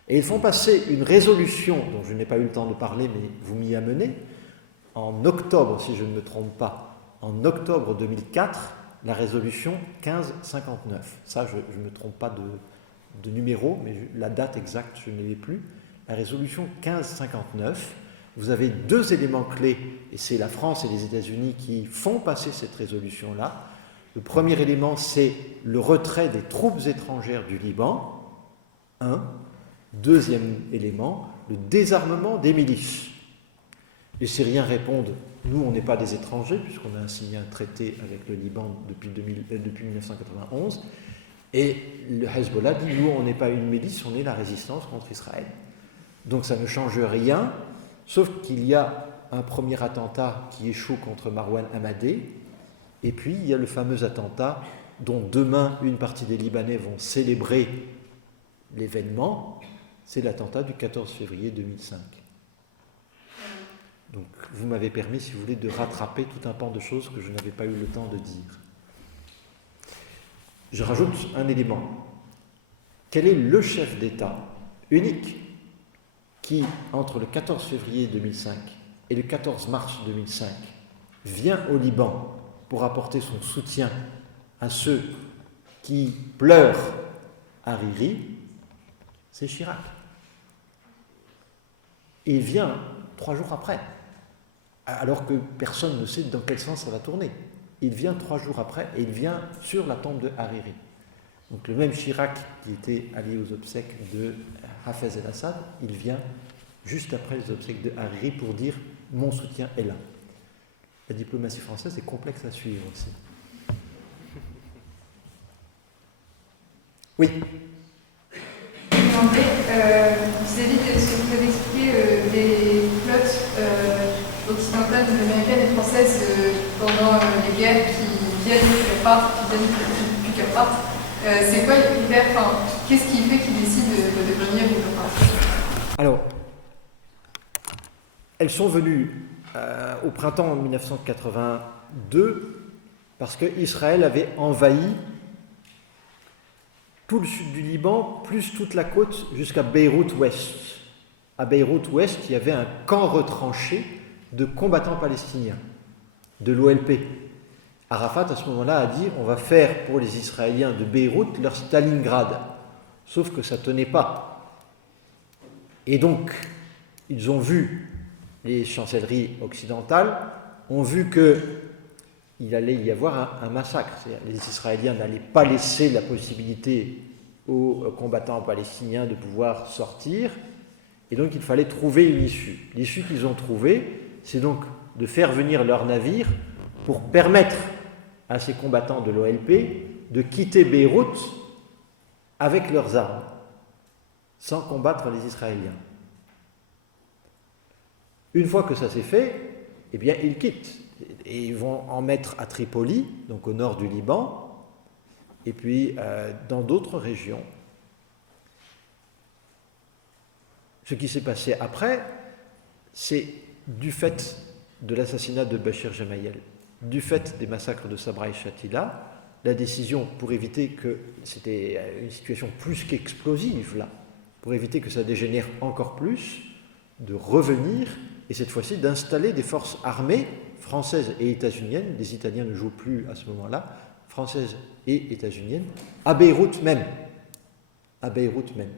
Et ils font passer une résolution, dont je n'ai pas eu le temps de parler, mais vous m'y amenez, en octobre, si je ne me trompe pas, en octobre 2004, la résolution 1559. Ça, je ne me trompe pas de numéro, mais la date exacte, je ne l'ai plus. La résolution 1559, vous avez deux éléments clés, et c'est la France et les États-Unis qui font passer cette résolution-là. Le premier élément, c'est le retrait des troupes étrangères du Liban. Deuxième élément, le désarmement des milices. Les Syriens répondent, nous, on n'est pas des étrangers, puisqu'on a signé un traité avec le Liban depuis 1991. Et le Hezbollah dit, nous, on n'est pas une milice, on est la résistance contre Israël. Donc ça ne change rien, sauf qu'il y a un premier attentat qui échoue contre Marwan Hamadeh, et puis il y a le fameux attentat dont demain une partie des Libanais vont célébrer l'événement, c'est l'attentat du 14 février 2005. Donc vous m'avez permis, si vous voulez, de rattraper tout un pan de choses que je n'avais pas eu le temps de dire. Je rajoute un élément. Quel est le chef d'État unique qui, entre le 14 février 2005 et le 14 mars 2005, vient au Liban pour apporter son soutien à ceux qui pleurent Hariri? C'est Chirac. Et il vient 3 jours après, alors que personne ne sait dans quel sens ça va tourner. Il vient 3 jours après et il vient sur la tombe de Hariri. Donc le même Chirac qui était allé aux obsèques de Hafez el-Assad, il vient juste après les obsèques de Hariri pour dire « mon soutien est là ». La diplomatie française est complexe à suivre aussi. Oui. Vis-à-vis de ce que vous avez expliqué des flottes occidentales, américaines et françaises pendant les guerres qui viennent quelque part, qui viennent plus quelque part, c'est quoi les critères, qu'est-ce qui fait qu'ils décident de venir ou de partir? Alors, elles sont venues au printemps 1982 parce qu'Israël avait envahi tout le sud du Liban, plus toute la côte jusqu'à Beyrouth-Ouest. À Beyrouth-Ouest, il y avait un camp retranché de combattants palestiniens, de l'OLP. Arafat, à ce moment-là, a dit « on va faire pour les Israéliens de Beyrouth leur Stalingrad ». Sauf que ça ne tenait pas. Et donc, ils ont vu, les chancelleries occidentales ont vu qu'il allait y avoir un massacre. C'est-à-dire, les Israéliens n'allaient pas laisser la possibilité aux combattants palestiniens de pouvoir sortir, et donc il fallait trouver une issue. L'issue qu'ils ont trouvée, c'est donc de faire venir leurs navires pour permettre à ces combattants de l'OLP de quitter Beyrouth avec leurs armes, sans combattre les Israéliens. Une fois que ça s'est fait, eh bien, ils quittent. Et ils vont en mettre à Tripoli, donc au nord du Liban, et puis dans d'autres régions. Ce qui s'est passé après, c'est du fait de l'assassinat de Bachir Gemayel, du fait des massacres de Sabra et Shatila, la décision pour éviter que, c'était une situation plus qu'explosive là, pour éviter que ça dégénère encore plus, de revenir et cette fois-ci d'installer des forces armées françaises et états-uniennes, les Italiens ne jouent plus à ce moment-là, françaises et états-uniennes, à Beyrouth même. À Beyrouth même.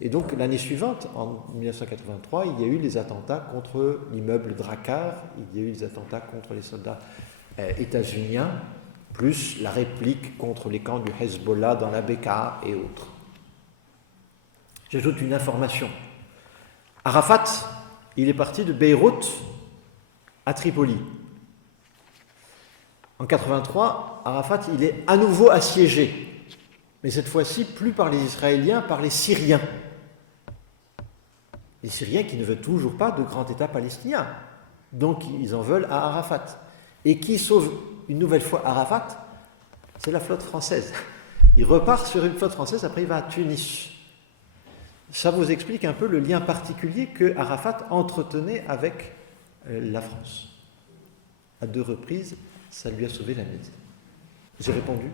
Et donc l'année suivante, en 1983, il y a eu les attentats contre l'immeuble Drakkar, il y a eu les attentats contre les soldats états-uniens, plus la réplique contre les camps du Hezbollah dans la Bekaa et autres. J'ajoute une information. Arafat, il est parti de Beyrouth à Tripoli. En 1983, Arafat, il est à nouveau assiégé, mais cette fois-ci plus par les Israéliens, par les Syriens. Les Syriens qui ne veulent toujours pas de grand État palestinien. Donc ils en veulent à Arafat. Et qui sauve une nouvelle fois Arafat? C'est la flotte française. Il repart sur une flotte française, après il va à Tunis. Ça vous explique un peu le lien particulier que Arafat entretenait avec la France. À 2 reprises, ça lui a sauvé la mise. J'ai répondu.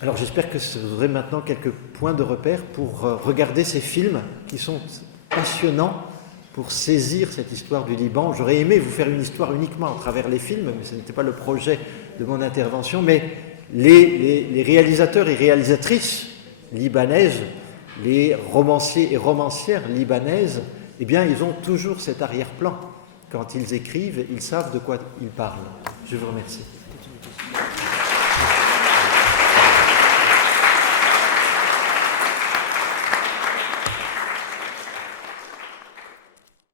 Alors j'espère que vous aurez maintenant quelques points de repère pour regarder ces films qui sont passionnants pour saisir cette histoire du Liban. J'aurais aimé vous faire une histoire uniquement à travers les films, mais ce n'était pas le projet de mon intervention, mais les réalisateurs et réalisatrices libanaises, les romanciers et romancières libanaises, eh bien, ils ont toujours cet arrière-plan. Quand ils écrivent, ils savent de quoi ils parlent. Je vous remercie.